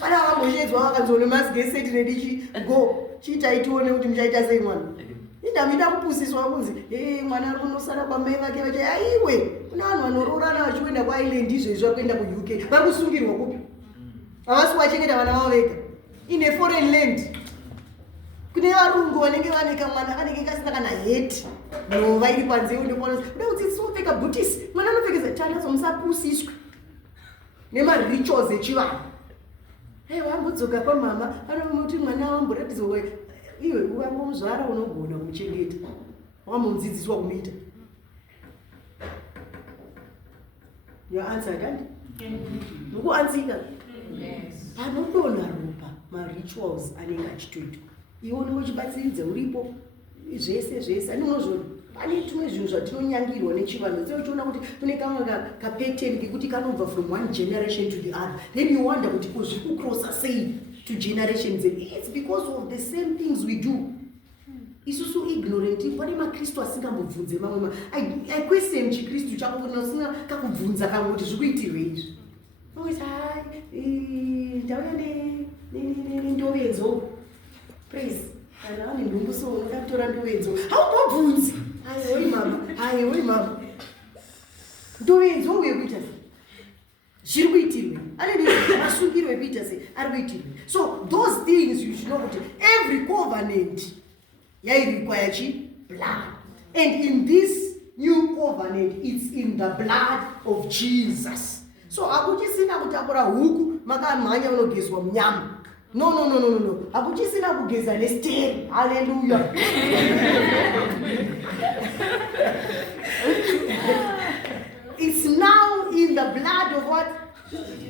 Pana vamboshedzwa vakanzone masigeseti nedichi go chiitaitione kuti muchaita sei mwana. Indamida kupusiswa kunzi mwana ari kunosara kwamai vake vachi aiwe kuna vanhu vanoroorana vachienda kuisland izvezvi vakuenda kuuk vari kusungirwa kupi? Havasi wachengeta vana vavo vega in a foreign land. Kune varungu vanenge vaneka mwana kanenge kasina kana heti nhova iri panze unokuona uda kudzidziswa kupfeka bhutisi mwana anopfekeza tanadzo musapusiswe nemarituals echivanhu. Vambodzoka pamama anomuti mwana wamboratidzwa iwe ukangomuzvara unogona kumuchengeta wamudzidziswa kumuita. Your answer dandi mukuanzika panodonha ropa marituals anenge achitoitwa iwe unenge uchibatsiridza uripo zvese andinozvona pane tumwe zvinhu zvatinonyangirwa nechivanhu tse uchiona kuti kune kamwe kapateni kekuti kanobva from one generation to the other, then you wonder kuti kuzvikucrossa sei to generations. It's because of the same things we do. Isusu ignorant. Pane makristu asingambobvunze mamwe I question chikristu chako kuti usina kakubvunza kamwe kuti zvikuitirwe izvi. Mamwe hai ndauya ndovenzo praise kana ane ndumbuso unokatora ndovenzo haubvunzi hai mama ndovenzo uye kuita zviri kuitirwe masungirwe kuita sei ari kuitirwe. So those things you should know kuti every covenant yairequire blood, and in this new covenant it's in the blood of Jesus. So akuchisina kutakura huku makamhanya unogezwa munyama. No. Akuchisina kugeza nesteri. Hallelujah. It's now in the blood of what?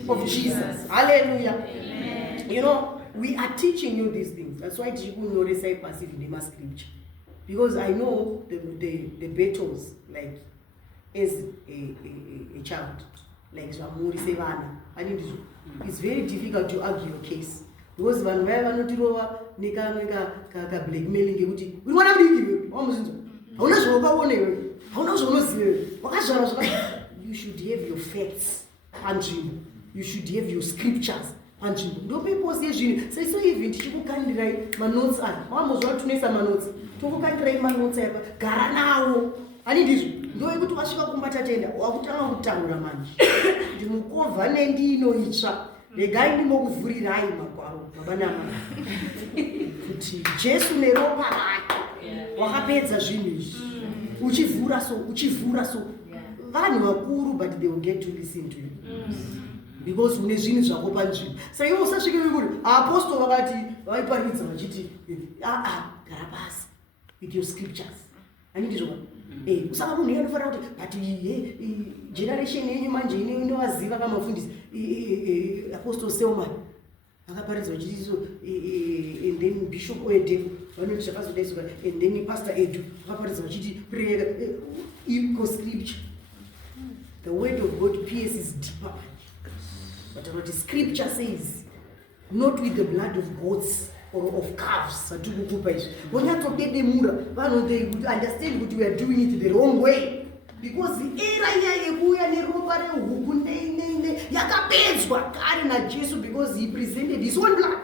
Of Jesus. Hallelujah. Amen. You know, we are teaching you these things. That's why you know the same passive in the scripture. Because I know the battles, like as a child, like Swamuri Sevana. It's very difficult to argue your case. Because when we are not blackmailing, we want to give you should have your facts, you should have your scriptures. Don't people say so even people can't write my notes are almost what to make some notes. To can't write my notes ever. Garanao. I need this. Ndo ekuti wasvika kumbatatenda wakutanga kutaura manje ndimucovenant inoitsva regai ndimokuvhurirai magwaro mabanama kuti Jesu neropa rake wakapedza zvinhu izvi uchivhura so vanhu vakuru, but they will get to listen to you. because une zvinhu zvako panzvimbo. Saka iwe usasvike kuti aapostoli vakati vaiparidza vachiti gara pasi with your scriptures. Anditi zvoka? Usaka munhu anofanira kuti but generation yenyu manje inovaziva kamafundisi Apostle Selman akaparidza vachiti so and then Bishop Oedeko vanoti zvakazodaiswa and then Pastor Edu akaparidza vachiti prayer equal scripture. The word of God pierces deeper. But what the scripture says, not with the blood of goats or of calves. When you talk they understand that we are doing it the wrong way. Because the era because he presented his own blood.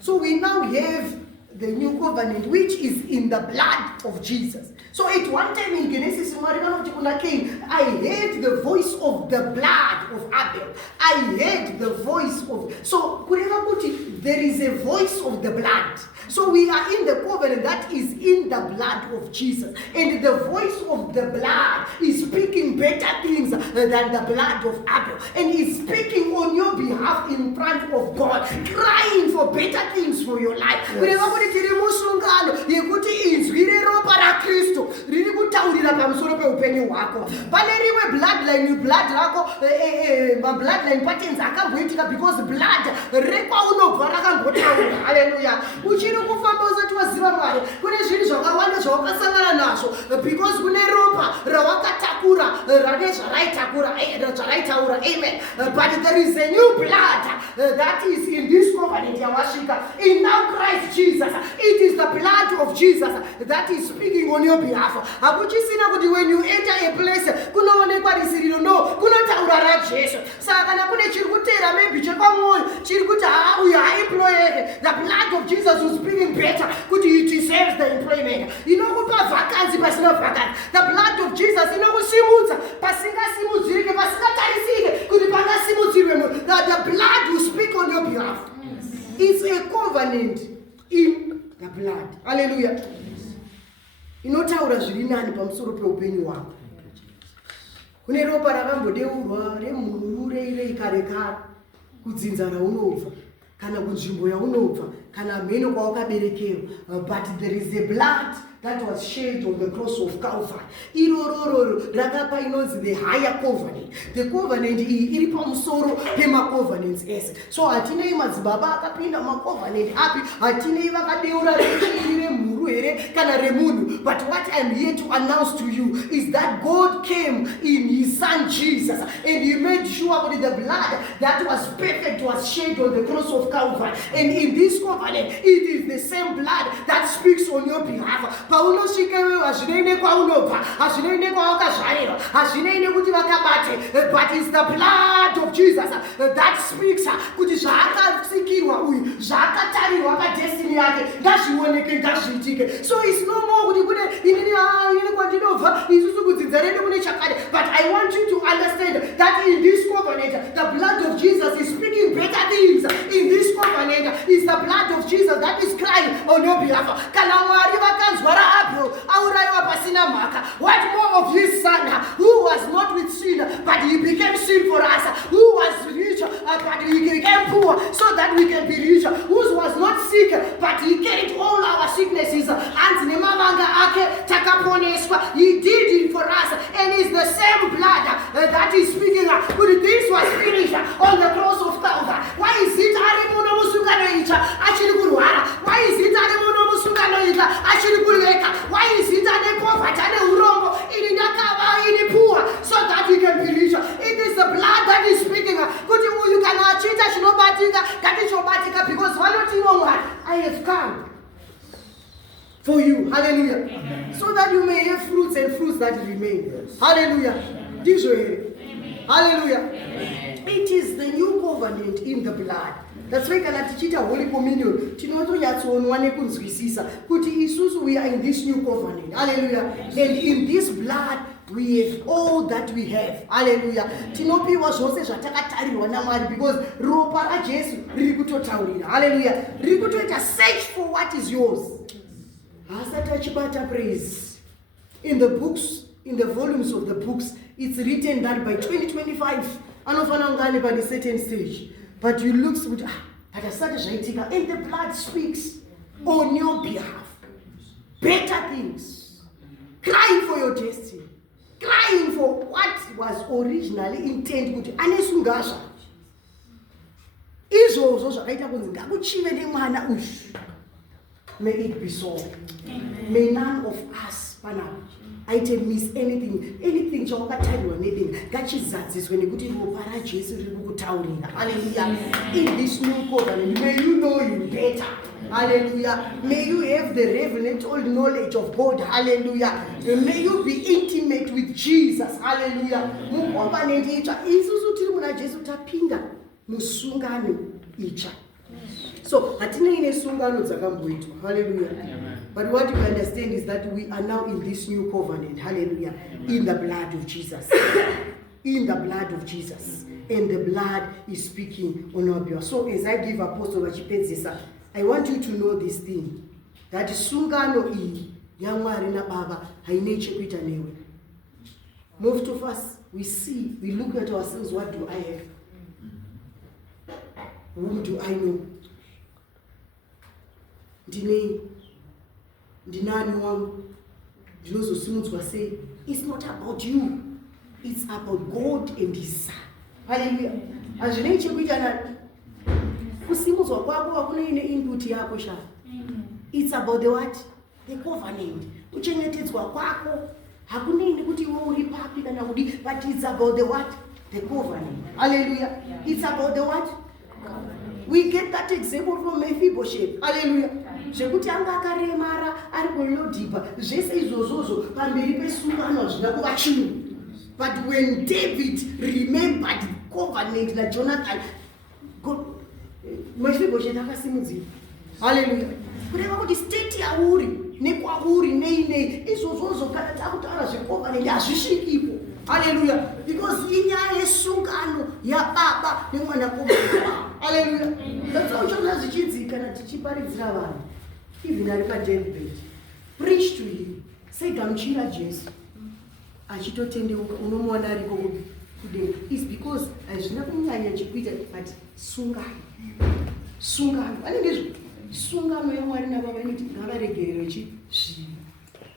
So we now have the new covenant which is in the blood of Jesus. So at one time in Genesis, I heard the voice of the blood of Abel. I heard the voice of... So there is a voice of the blood. So we are in the covenant that is in the blood of Jesus. And the voice of the blood is speaking better things than the blood of Abel. And is speaking on your behalf in front of God, crying for better things for your life. Riri kutaurira pamusoro peupenyu hwako. Pane rimwe blood rako bloodline patterns akamboitika because blood rekwaunobva rakambotaura. Haleluya. Uchiri kufamba usati waziva Mwari. Kune zvinhu zvakawanda zvawakasangana nazvo because kune ropa rawakatakura rane zvaraitaura. Amen. But there is a new blood that is in this covenant yawasvika. In now Christ Jesus. It is the blood of Jesus that is speaking on your behalf. Hakuchisina kuti when you enter a place kunoonekwa risiriro no kunotaura raJesu. Saka kana kune chiri kutera maybe chepamwoyo chiri kuti uyu haemployeke, the blood of Jesus is speaking better kuti he deserves the employment. Inokupa vacancy pasina vacancy. The blood of Jesus inokusimudza pasingasimudzirike pasingatarisike kuti pangasimudzirwe munhu. The blood will speak on your behalf. It's a covenant in the blood. Hallelujah. Inotaura zviri nani pamusoro peupenyu hwako. Kune ropa rakambodeurwa remunhu rei kare kudzinza raunobva kana kunzvimbo yaunobva kana mheno kwawakaberekerwa. But there is a blood that was shed on the cross of Calvary. Irororo rakapa inonzi the higher covenant. The covenant iri pamusoro pema covenants ese. So hatinei madzibaba akapinda macovenant api, hatinei vakadeura remhuru here kana remunhu. But what I'm here to announce to you is that God came in his son Jesus and he made sure that the blood that was perfect was shed on the cross of Calvary. And in this covenant, it is the same blood that speaks on your behalf. Paunosvikewe hazvinoine kwaunobva, hazvinoine kwawakazvarirwa, hazvinoine kuti vakabate, but it's the blood of Jesus that speaks kuti zvaakatsikirwa uyu, zvaakatarirwa padestiny yake ngazvioneke ngazviitike. So it's no more kuti kune inini kwandinobva isusu kudzidza redu kune chakare. But I want you to understand that in this covenant the blood of Jesus is speaking better things. In this covenant is the blood of Jesus that is crying on your behalf. Kana Mwari vakanzwa Abel auraiwa pasina mhaka. What more of his son who was not with sin but he became sin for us, who was rich but he became poor so that we can be rich, who was not sick but he carried all our sicknesses and nemavanga ake takaponeswa. He did it for us and it's the same blood that is speaking. This was finished on the cross of Calvary. Why is it arimuno musunganoita achiri kurwara? Why is it arimuno musunganoita achiri kureka? Why is it ane poverty ane urombo ini ndakava ini poor so that we can be rich? It is the blood that is speaking. Kuti uyu kana achita chinobatika ngatichobatika because vanoti Mwari, I have come for you. Hallelujah. Amen. So that you may have fruits and fruits that remain. Yes. Hallelujah. Amen. Hallelujah. Amen. It is the new covenant in the blood. That's why kana tichita holy communion tinotonyatsoonwa nekunzwisisa kuti isusu we are in this new covenant. Hallelujah. Yes. And in this blood we have all that we have. Hallelujah. Tinopiwa zvose zvatakatarirwa naMwari because ropa raJesu riri kutotaurira. Hallelujah. Riri kutoita search for what is yours. Asati achibata praise. In the books, in the volumes of the books, it's written that by 2025 anofana ngani by a certain stage, but you look with but asati zvaitika, and the blood speaks on your behalf better things, crying for your destiny, crying for what was originally intended kuti anesungasha izvozvo zvakaita kunzi ngakuchive nemwana uyu. May it be so. May none of us panapa aite miss anything chawakatarirwa nedenda ngachizadziswe nekuti ropa raJesu riri kukutaurira. Hallelujah. In this new covenant, may you know you better. Hallelujah. May you have the revelatory knowledge of God. Hallelujah. May you be intimate with Jesus. Hallelujah. Mucovenant icha isusu tiri muna Jesu tapinda musungano icha. So hatina ine sungano dzakamboitwa. Hallelujah. But what you understand is that we are now in this new covenant. Hallelujah. In the blood of Jesus. In the blood of Jesus. And the blood is speaking on our behalf. So as I give Apostle Vachipedzisa, I want you to know this thing. That sungano iyi yaMwari naBaba haine chekuita newe. Most of us, we see, we look at ourselves, what do I have? Whom do I know? Ndinani wangu ndinozosimudzwa sei? It's not about you. It's about God and His Son. Hallelujah. Hazvinei chekuita nani. Kusimudzwa kwako hakuna ine input yako sha. It's about the what? The covenant. Kuchengetedzwa kwako hakuna ine kuti iwe uri papi kana kudi, but it's about the what? The covenant. Hallelujah. It's about the what? We get that example from Mephibosheth. Hallelujah. Zvekuti anga akaremara ari kulodipa zvese izvozvozvo pamberi pesungano hazvina kuva chinhu. But when David remembered the covenant that Jonathan, God, Mephibosheth akasimudzira. Hallelujah. Kureva kuti state yauri nekwauri nei izvozvozvo kana takutaura zvecovenant hazvisvikipo. Hallelujah. Because inyaya yesungano yaBaba nemwanakomana. Hallelujah. That's how Jonah zvichidzika kana tichiparidzira vanhu. Even ari padeathbed. Preach to him. Say gamuchira Jesu. Achitotendeuka unomuona ariko kudenga. It's because hazvina kunyanya chekuita but sungano. Ane ndizvo. Sungano yaMwari naBaba inoti ngavaregererwe zvinhu.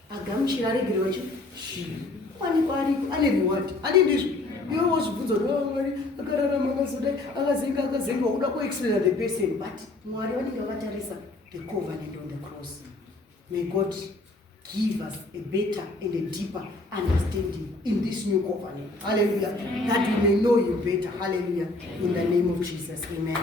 Agamuchira aregererwe zvinhu. Ane reward. Ane ndizvo. Iwe wozvibvunza kuti Mwari akararama mazodai akazenga uda kuexplain the person, but Mwari vanenge vatarisa the covenant on the cross. May God give us a better and a deeper understanding in this new covenant. Hallelujah. That we may know you better. Hallelujah. In the name of Jesus. Amen.